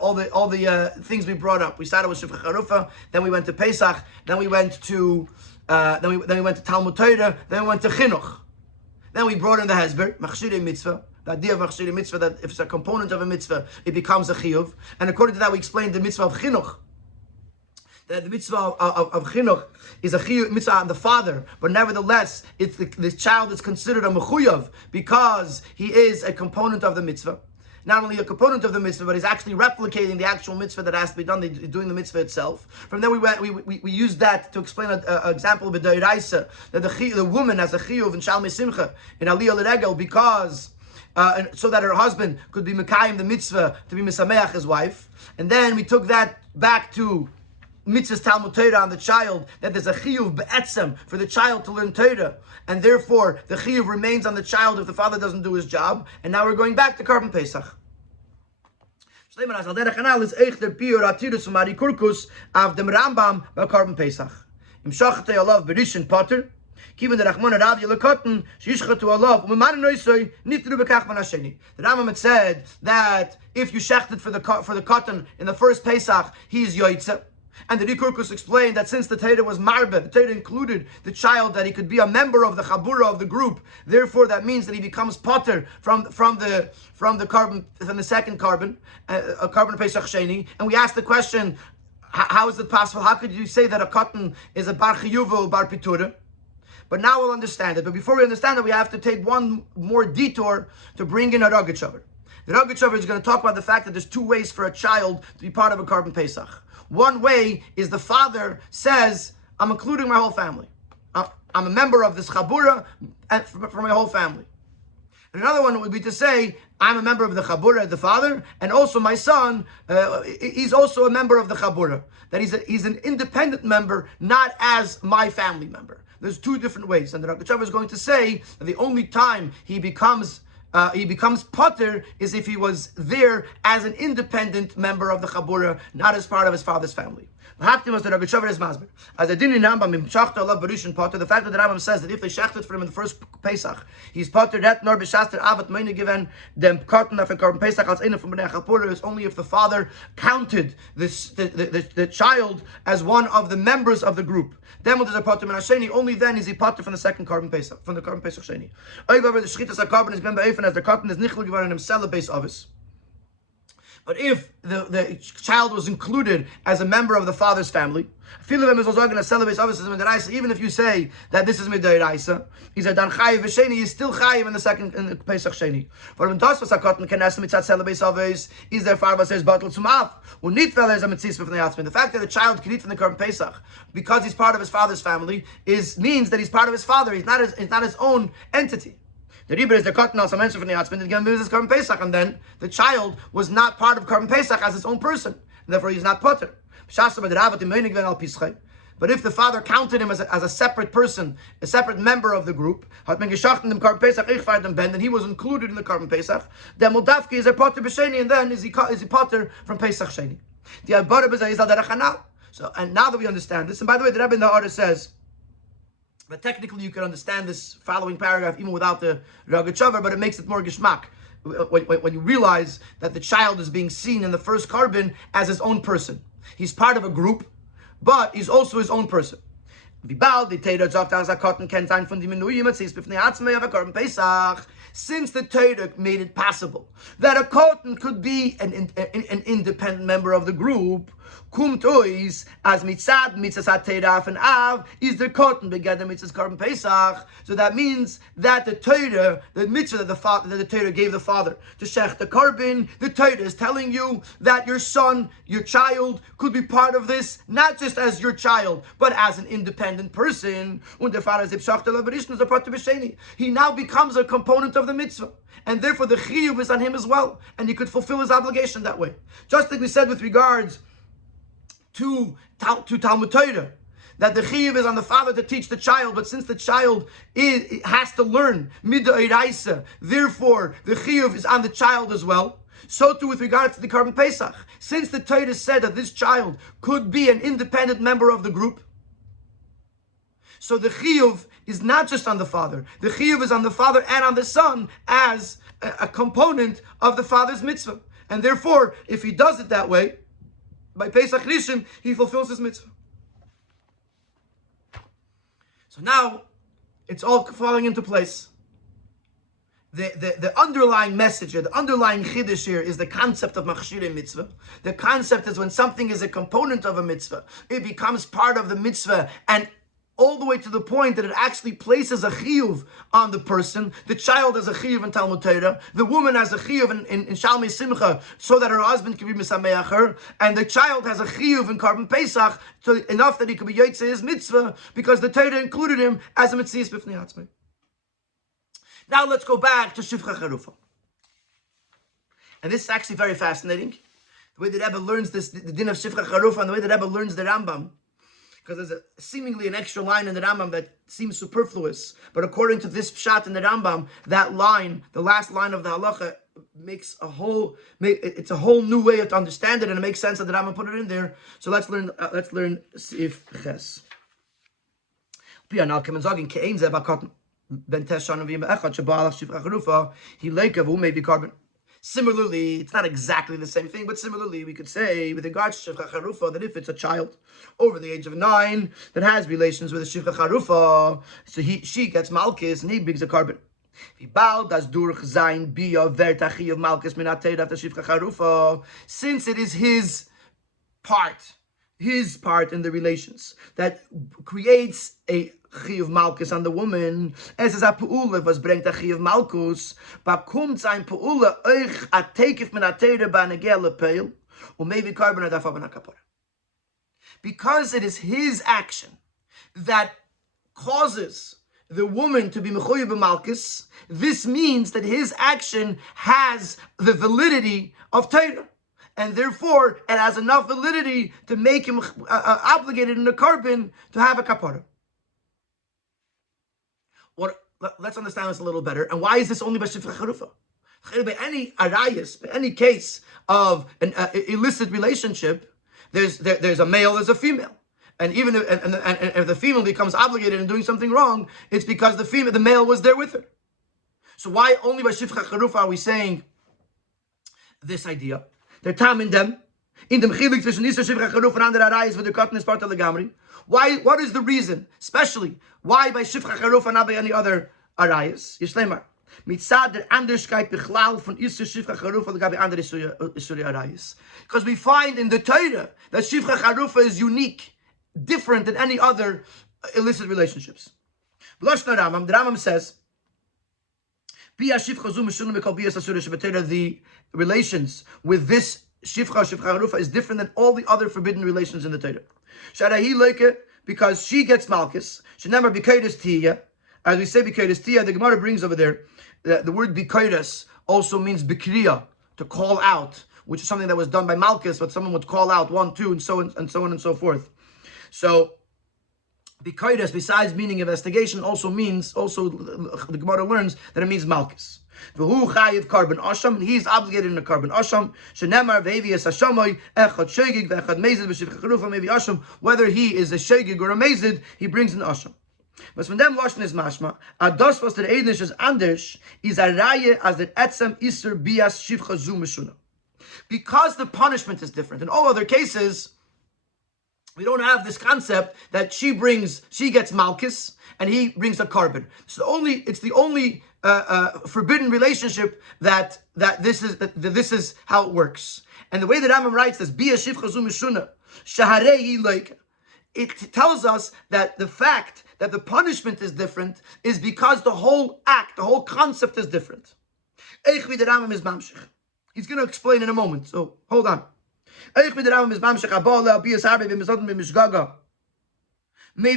all the things we brought up. We started with Shifra Charufa, then we went to Pesach, then we went to Talmud Torah, then we went to Chinuch. Then we brought in the Hezber, Machshirei Mitzvah, the idea of Machshirei Mitzvah, that if it's a component of a mitzvah, it becomes a chiyuv. And according to that, we explained the mitzvah of Chinuch. That the mitzvah of Chinuch is a chiyuv, mitzvah on the father, but nevertheless, this child is considered a mechuyav because he is a component of the mitzvah. Not only a component of the mitzvah, but he's actually replicating the actual mitzvah that has to be done, doing the mitzvah itself. From there we used that to explain an example of a deiraisa, that the woman has a chiyuv in Shalmei Simcha, in Aliyah L'Regel, because so that her husband could be mekayim the mitzvah to be misameach his wife. And then we took that back to mitzvahs Talmud Torah on the child, that there's a chiyuv be'etzem for the child to learn Torah, and therefore the chiyuv remains on the child if the father doesn't do his job. And now we're going back to Korban Pesach. The Rambam had said that if you shechted for the cotton in the first Pesach, he is yoitze. And the Rikurkus explained that since the Torah was marbe, the Torah included the child, that he could be a member of the chabura of the group. Therefore, that means that he becomes potter from the second carbon, a carbon Pesach Sheni. And we asked the question, how is it possible? How could you say that a cotton is a bar chiyuva or bar pitura? But now we'll understand it. But before we understand it, we have to take one more detour to bring in a Rogachover. The Rogachover is going to talk about the fact that there's two ways for a child to be part of a Korban Pesach. One way is the father says, I'm including my whole family. I'm a member of this chabura for my whole family. And another one would be to say, I'm a member of the chabura, the father, and also my son, he's also a member of the chabura. That he's an independent member, not as my family member. There's two different ways. And the Rogachover is going to say that the only time he becomes potter is if he was there as an independent member of the chabura, not as part of his father's family. The fact that the Rambam says that if they shechted for him in the first Pesach, he's potter that nor b'shaster avat meine given dem cotton of a Korban Pesach als einer from bnei chabura is only if the father counted the child as one of the members of the group. Then when there's a potter min hasheni, only then is he potter from the second Korban Pesach, from the Korban Pesach Sheni. However, the shchitas carbon is ben be'efen as the cotton is nichel given in himself base of us. But if the child was included as a member of the father's family, even if you say that this is midairaisa, he's a dan chayiv v'sheni, he's still chayiv in the second in the Pesach Sheni. For when Tosfos hakotten can ask mitzat celebes avos, is there farva says batel tzumaf. When nitvel is a mitzvah from the yatzmin. The fact that the child can eat from the Korban Pesach because he's part of his father's family means that he's part of his father. He's not his own entity. The Rebbe is the cotton also mentioned from the Yatzmin, again this Korban Pesach, and then the child was not part of Korban Pesach as his own person, and therefore he's not potter. But if the father counted him as a separate person, a separate member of the group, then he was included in the Korban Pesach. Then Moldavki is a potter b'sheni, and then is he potter from Pesach Sheni. So, and now that we understand this, and by the way, the Rabbi in the order says that technically you can understand this following paragraph even without the Ragachover, but it makes it more geschmack when you realize that the child is being seen in the first carbon as his own person. He's part of a group, but he's also his own person. Since the Torah made it possible that a Kotan could be an independent member of the group, Kumtois as mitzad mitzvah teiraf and av is the Kotan begeder mitzvahs Korban Pesach. So that means that the Torah, the mitzvah that the Torah gave the father to shech the Korban, the Torah is telling you that your son, your child, could be part of this, not just as your child, but as an independent person. He now becomes a component of the mitzvah, and therefore the chiyuv is on him as well, and he could fulfill his obligation that way. Just like we said with regards to Talmud Torah, that the chiyuv is on the father to teach the child, but since the child has to learn midah, therefore the chiyuv is on the child as well. So too with regards to the Korban Pesach, since the Torah said that this child could be an independent member of the group, so the chiyuv is not just on the father. The chiyuv is on the father and on the son as a component of the father's mitzvah. And therefore, if he does it that way, by Pesach Rishon, he fulfills his mitzvah. So now, it's all falling into place. The underlying message here, the underlying chiddush here is the concept of machshirei mitzvah. The concept is when something is a component of a mitzvah, it becomes part of the mitzvah, and all the way to the point that it actually places a chiyuv on the person. The child has a chiyuv in Talmud Torah. The woman has a chiyuv in Shalmei Simcha, so that her husband can be misameach her. And the child has a chiyuv in Korban Pesach, enough that he could be yotzei his mitzvah, because the Torah included him as a mitzvah b'fnei atzmei. Now let's go back to Shifcha Charufa. And this is actually very fascinating. The way the Rebbe learns this, the din of Shifcha Charufa, and the way the Rebbe learns the Rambam. Because there's seemingly an extra line in the Rambam that seems superfluous. But according to this pshat in the Rambam, that line, the last line of the halacha, it's a whole new way to understand it, and it makes sense that the Rambam put it in there. So let's learn Sif Ches. Similarly, it's not exactly the same thing, but similarly, we could say with regards to Shifcha Charufa that if it's a child over the age of 9 that has relations with a Shifcha Charufa, so she gets Malkis and he brings a carbon. Since it is his part in the relations that creates a Chiyuv Malkus on the woman, es is a Pu'ula, was bringt a Chiyuv Malkus, bekommt sein Pu'ula euch a Tekef min a Teire ba'negeh lepeil, maybe carbon adafa b'na kapara. Because it is his action that causes the woman to be Mechuyev b'Malkus, this means that his action has the validity of Teire. And therefore, it has enough validity to make him obligated in the carbon to have a kapara. Let's understand this a little better. And why is this only by Shifcha Charufa? By any arayas, by any case of an illicit relationship, there's a male, there's a female. And even if the female becomes obligated in doing something wrong, it's because the male was there with her. So why only by Shifcha Charufa are we saying this idea? They're tam in them. In dem chilik zwischen Isra Shifcha Charufa and andere arayas where the cotton is part of the gamri. Why? What is the reason, especially why by Shifcha Charufa, not by any other arayas? Yishleimar. Mitzad der Anderskeit bichlal von Isra Shifcha Charufa legabe andere Isuri arayas. Because we find in the Torah that Shifcha Charufa is unique, different than any other illicit relationships. The Rambam says, the relations with this Shifcha Charufa is different than all the other forbidden relations in the Torah. Because she gets Malchus. She never Bikaidas Tiya. As we say Bikaidas Tiya, the Gemara brings over there the word Bikaidas also means Bikriya, to call out, which is something that was done by Malchus, but someone would call out 1, 2, and so on and so forth. So Bikoides, besides meaning investigation, also the Gemara learns that it means malchus. V'hu chayiv carbon asham, and he's obligated in a carbon asham. Shenemar ve'evias hashamoy echad shegig ve'echad mezid v'shivcha charufa mevi asham. Whether he is a shegig or a mezid, he brings an asham. But from them lashon is mashma. Ados was der ednish is anders is a raye as the etzem iser bias shivcha zu meshuna. Because the punishment is different. In all other cases, we don't have this concept that she gets malchus and he brings a carbon. It's the only forbidden relationship that this is how it works. And the way that Rambam writes this, Bia Shivcha Zu Mishuna, Shaharei like, it tells us that the fact that the punishment is different is because the whole act, the whole concept is different. Eichvi the Rambam is mamshich. He's going to explain in a moment, so hold on. Maybe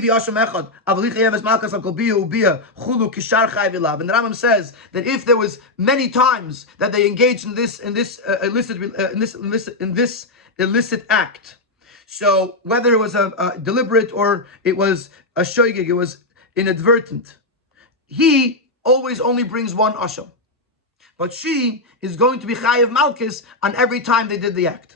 Asham Echad, Avlich Yeves Malkas Al Bia Ubia Chulu Kishar Chai Vilav. And the Rambam says that if there was many times that they engaged in this illicit act, so whether it was a deliberate or it was a shoygig, it was inadvertent, he always only brings one asham, but she is going to be chayiv malchus on every time they did the act.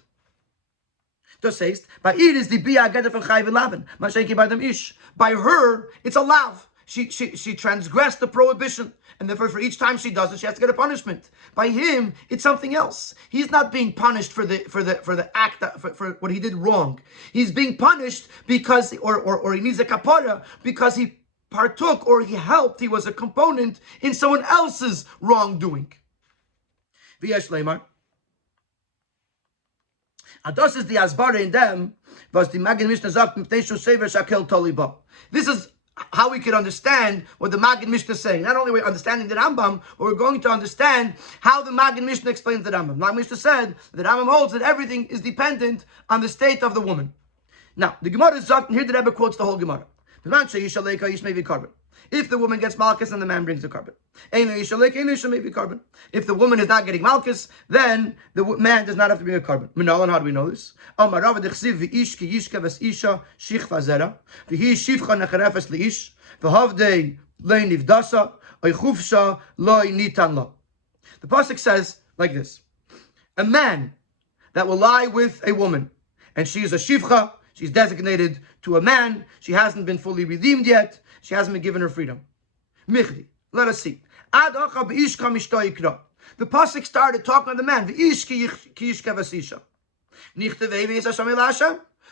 Das heißt, by it is the bia gedef von chayiv laven. Mashenki by them ish. By her, it's a lav. She transgressed the prohibition, and therefore for each time she does it, she has to get a punishment. By him, it's something else. He's not being punished for the act for what he did wrong. He's being punished because or he needs a kapara because he partook or he helped. He was a component in someone else's wrongdoing. V'yesh leimar. Das is the asbara in them, was the Magen Mishnah sagt, this is how we could understand what the Magen Mishnah is saying. Not only we're understanding the Rambam, but we're going to understand how the Magen Mishnah explains the Rambam. Magen Mishnah said that the Rambam holds that everything is dependent on the state of the woman. Now, the Gemara is sagt, and here the Rebbe quotes the whole Gemara. If the woman gets malchus, then the man brings the carbon. If the woman is not getting malchus, then the man does not have to bring a carbon. Minolan, how do we know this? The pasuk says like this: a man that will lie with a woman, and she is a shivcha, she's designated to a man, she hasn't been fully redeemed yet, she hasn't been given her freedom. Michdi, let us see. The pasuk started talking to the man.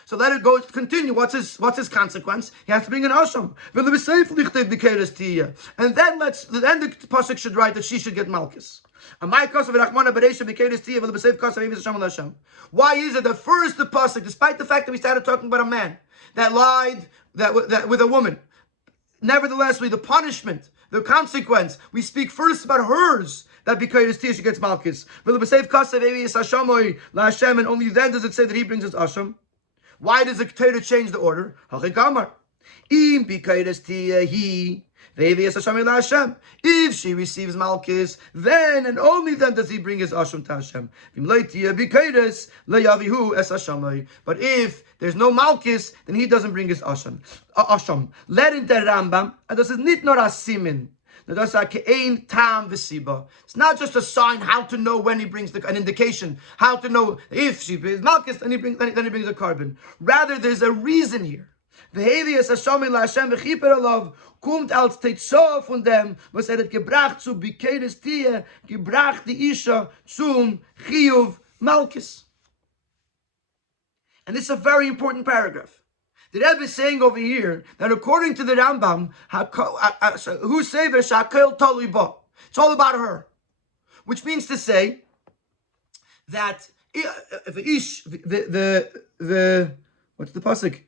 So let it go, continue. What's his consequence? He has to bring an asham. And then the pasuk should write that she should get malchus. Why is it that first the pasuk, despite the fact that we started talking about a man that lied with a woman, nevertheless, the punishment, the consequence, we speak first about hers, that because she gets malchus. And only then does it say that he brings his asham. Why does the Torah change the order? If she receives malchus, then and only then does he bring his asham to Hashem. But if there's no malchus, then he doesn't bring his asham. Let in the Rambam, and this is not nur a simin. It's not just a sign how to know when he brings an indication, how to know if she brings malchus, then he brings a carbon. Rather, there's a reason here. Kommt als Teitzo von dem, was gebracht zu Bikeres Tier, gebracht die Isha zum Chiyuv Malchus. And this is a very important paragraph. The Rebbe is saying over here that according to the Rambam, who sever shakel tolui bo. It's all about her, which means to say that if ish the what's the pasuk?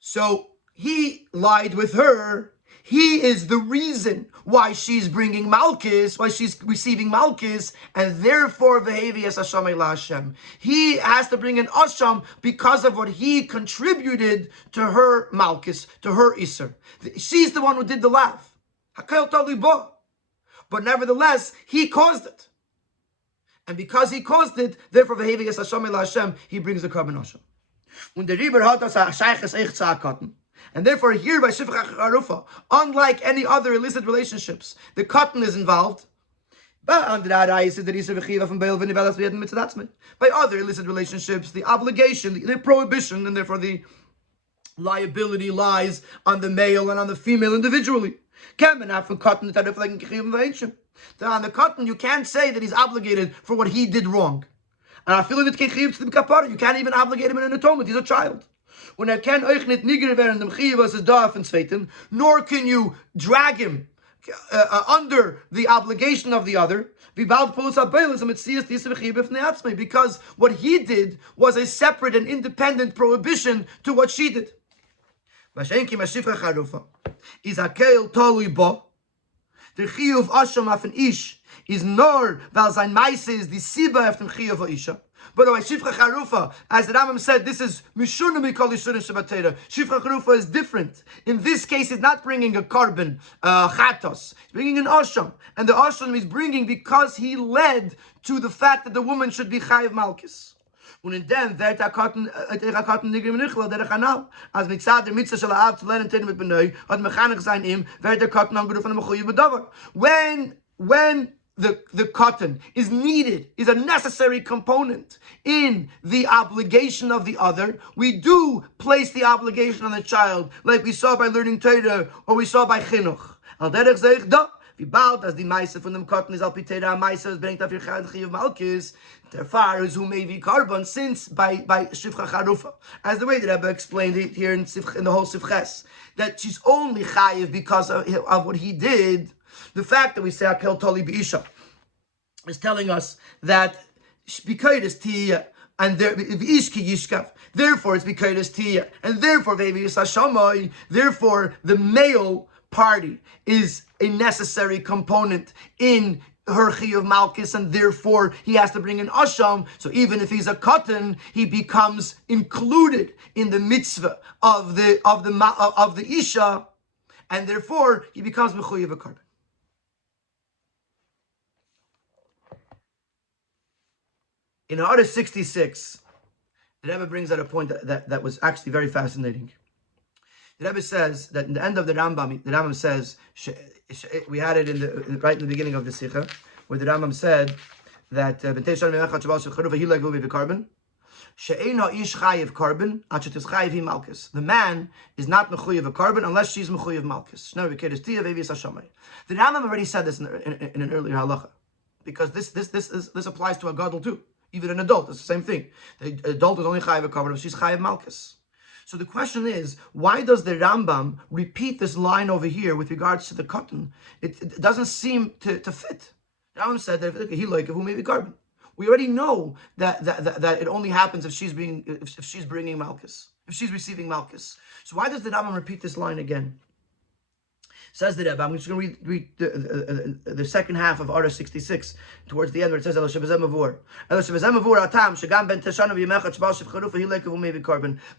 So he lied with her. He is the reason why she's bringing malchus, why she's receiving malchus, and therefore he has to bring an asham because of what he contributed to her malchus, to her iser. She's the one who did the laugh. But nevertheless, he caused it. And because he caused it, therefore, Hashem, he brings the carbon Hashem. And therefore, here by Shifra Charufa, unlike any other illicit relationships, the cotton is involved. By other illicit relationships, the obligation, the prohibition, and therefore the liability lies on the male and on the female individually. On the cotton, you can't say that he's obligated for what he did wrong. And I feel it you can't even obligate him in an atonement. He's a child. Nor can you drag him under the obligation of the other, because what he did was a separate and independent prohibition to what she did. The chiyuv asham af an ish is nor val sein meise is the siba af dem chiyuv ha'isha. But by Shifra Charufa, as the Rambam said, this is Mishuna Mikol Yishurim Shabbatera. Shifra Charufa is different. In this case, he's not bringing a carbon, chatos. He's bringing an asham. And the asham he's bringing because he led to the fact that the woman should be chayiv malchus. Und in dem wird der Cotton nigrim nichla der Chanal. Als mit Zad der Mitzvah shel Ha'av zu lernen Teden mit Benoi, hat mechanisch sein ihm, wird der Cotton angerufen am Mechuyev B'davar. When the cotton is needed, is a necessary component in the obligation of the other, we do place the obligation on the child, like we saw by learning Torah, or we saw by Chinuch. Al derech zeich da, wie bald as die Meise von dem Cotton is al pitera Meise, es bringt auf ihr Chiyuv Malchus, der Far is who may be carbon, since by Shifra Charufa, as the way that Rabbi explained it here in the whole Sifches, that she's only chayiv because of what he did. The fact that we say Akel Toli B'isha is telling us that B'kaydes Tiyah, and V'ishki Yishkav, therefore it's B'kaydes Tiyah, and therefore therefore the male party is a necessary component in her chiyuv malchus, and therefore he has to bring an asham. So even if he's a cotton, he becomes included in the mitzvah of the isha, and therefore he becomes mechuyev a carbon. In Order 66, the Rebbe brings out a point that was actually very fascinating. The Rebbe says that in the end of the Rambam says, we had it right in the beginning of the Sikha, where the Rambam said that the man is not mechuyev a carbon unless she's mechuyev malchus. The Rambam already said this in an earlier halacha, because this applies to a gadol too. Even an adult, it's the same thing. The adult is only chayiv a carbon if she's chayiv malchus. So the question is, why does the Rambam repeat this line over here with regards to the cotton? It doesn't seem to fit. The Rambam said that he like who may be carbon. We already know that it only happens if she's bringing malchus, if she's receiving malchus. So why does the Rambam repeat this line again? Says the Rebbe, I'm just going to read the second half of Order 66, towards the end where it says, but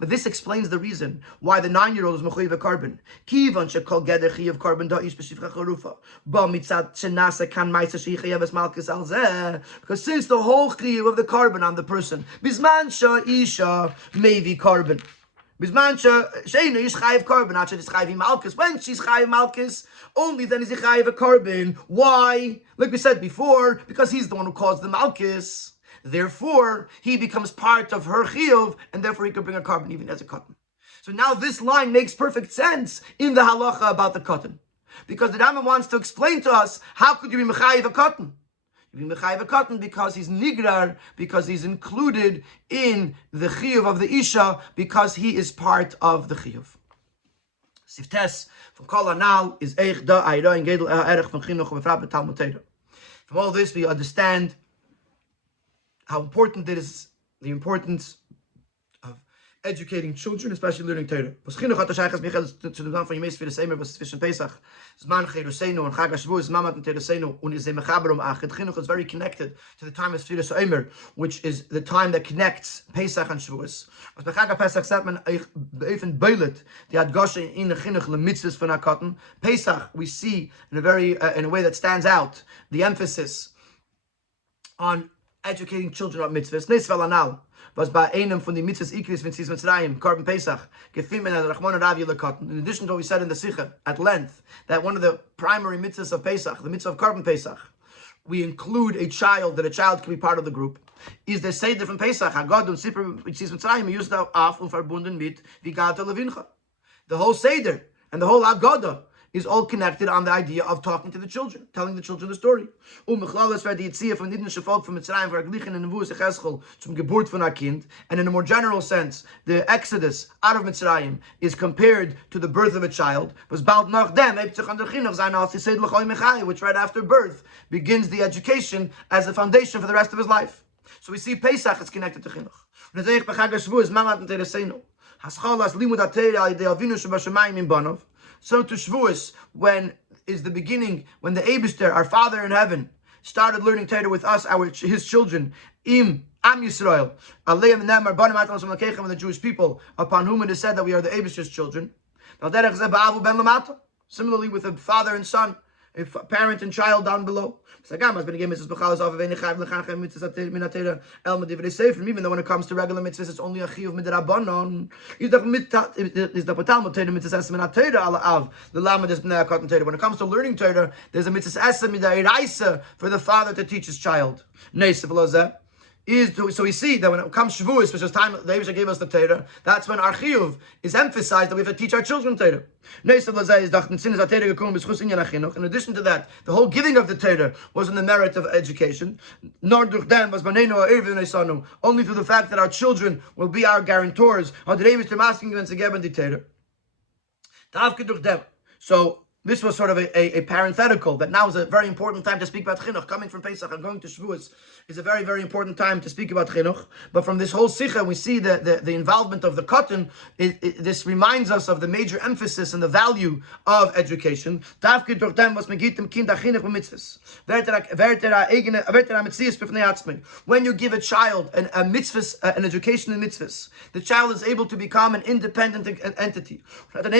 this explains the reason why the 9-year-old is mechuyev a carbon. Because since the whole chiyuv of the carbon on the person, bisman sha isha may be carbon. When she's chayiv malchus, only then is he chayiv a carbon. Why? Like we said before, because he's the one who caused the malchus. Therefore, he becomes part of her chiyuv, and therefore he could bring a carbon even as a cotton. So now this line makes perfect sense in the halacha about the cotton, because the Rambam wants to explain to us, how could you be mechayiv a cotton? You be mechayiv a cotton because he's nigrar, because he's included in the chiyuv of the isha, because he is part of the chiyuv. Siftes from kol anal is eich da ayra in gedel erech from chinuch v'frat b'talmud Torah. From all this, we understand how important it is, the importance of educating children, especially learning Torah. Was chinuch hat shaychas michel to the man von yemes für das Eimer was zwischen Pesach, zman chirusenu and Chag HaShavuos, mamat and terusenu, und is mechaber achad. Chinuch is very connected to the time of Sfiras Eimer, which is the time that connects Pesach and Shavuos. Was bei Chag Pesach sagt man even beilet die Hadgasha in the chinuch le mitzvos von Hakaton. Pesach we see in a way that stands out the emphasis on educating children about mitzvahs. Nesvel anal was bei einem von den Mitzvos Ikris von Tzis Mitzrayim, Korban Pesach, gefimen ad Rachmana Rav Yilakaten. In addition to what we said in the Sikha at length, that one of the primary mitzvahs of Pesach, the mitzvah of Korban Pesach, we include a child, that a child can be part of the group, is the Seder from Pesach. Hagad und Sipur Tzis Mitzrayim used auf und verbunden mit Vigata Levincha. The whole Seder and the whole Haggadah is all connected on the idea of talking to the children, telling the children the story. And in a more general sense, the exodus out of Mitzrayim is compared to the birth of a child, which right after birth begins the education as a foundation for the rest of his life. So we see Pesach is connected to Chinuch. So to Shavuos, when is the beginning, when the Eibishter, our Father in heaven, started learning Torah with us, his children, Am Yisrael, Aleim and them are Banim Atam Lakechem, and the Jewish people, upon whom it is said that we are the Eibishter's children. Similarly with a father and son, a parent and child down below. Even though when it comes to regular mitzvahs, it's only a chiyuv midrabanon. When it comes to learning Torah, there's a mitzvah esa midaraisa for the father to teach his child. So we see that when it comes Shavuos, which is time the Eibusha gave us the Torah, that's when our chiyuv is emphasized that we have to teach our children Torah. In addition to that, the whole giving of the Torah was in the merit of education. Only through the fact that our children will be our guarantors. So this was sort of a parenthetical, that now is a very important time to speak about chinuch. Coming from Pesach and going to Shavuos is a very, very important time to speak about chinuch. But from this whole sikha, we see the involvement of the cotton. This reminds us of the major emphasis and the value of education. When you give a child an education in mitzvahs, the child is able to become an independent entity. And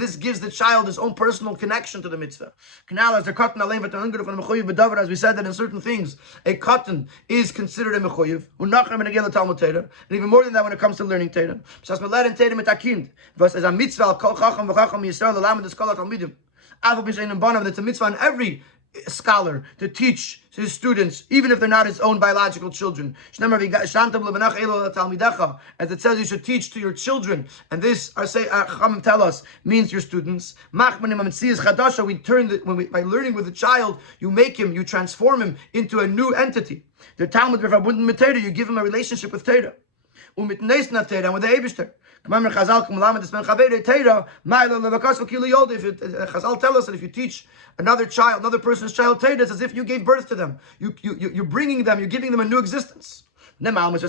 this gives the child his own personal connection to the mitzvah. As we said that in certain things, a cotton is considered a mechuyev. And even more than that when it comes to learning Torah. It's a mitzvah on every scholar to teach his students, even if they're not his own biological children. As it says, you should teach to your children, and this, our Chachamim tell us, means your students. By learning with the child, you transform him into a new entity. The Talmud, you give him a relationship with Torah. And with the Eibishter. Chazal tell us that if you teach another person's child Torah, it's as if you gave birth to them. You're bringing them, you're giving them a new existence. From this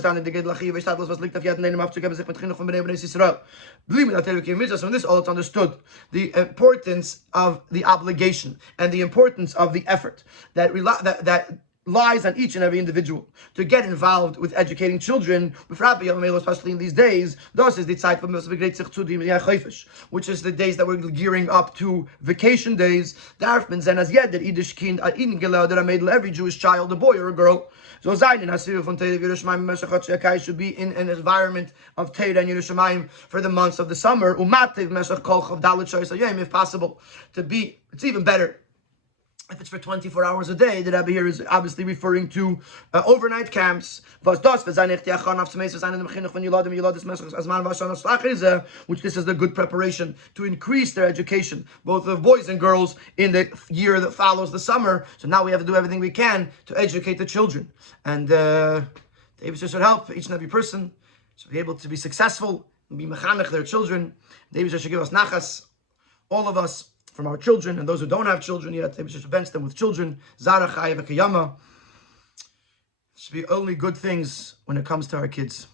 all it's understood the importance of the obligation and the importance of the effort that lies on each and every individual to get involved with educating children, with Rabbi, especially in these days. Which is the days that we're gearing up to vacation days. Every Jewish child, a boy or a girl, should be in an environment of Torah and Yerushalayim for the months of the summer. If possible, it's even better if it's for 24 hours a day. The Rabbi here is obviously referring to overnight camps, which this is the good preparation to increase their education, both of boys and girls, in the year that follows the summer. So now we have to do everything we can to educate the children. And the Eibusha should help each and every person to be able to be successful and be mechanech their children. The Eibusha should give us nachas, all of us, from our children, and those who don't have children yet, they should bench them with children. Zara Chaya V'Kayama. Should be only good things when it comes to our kids.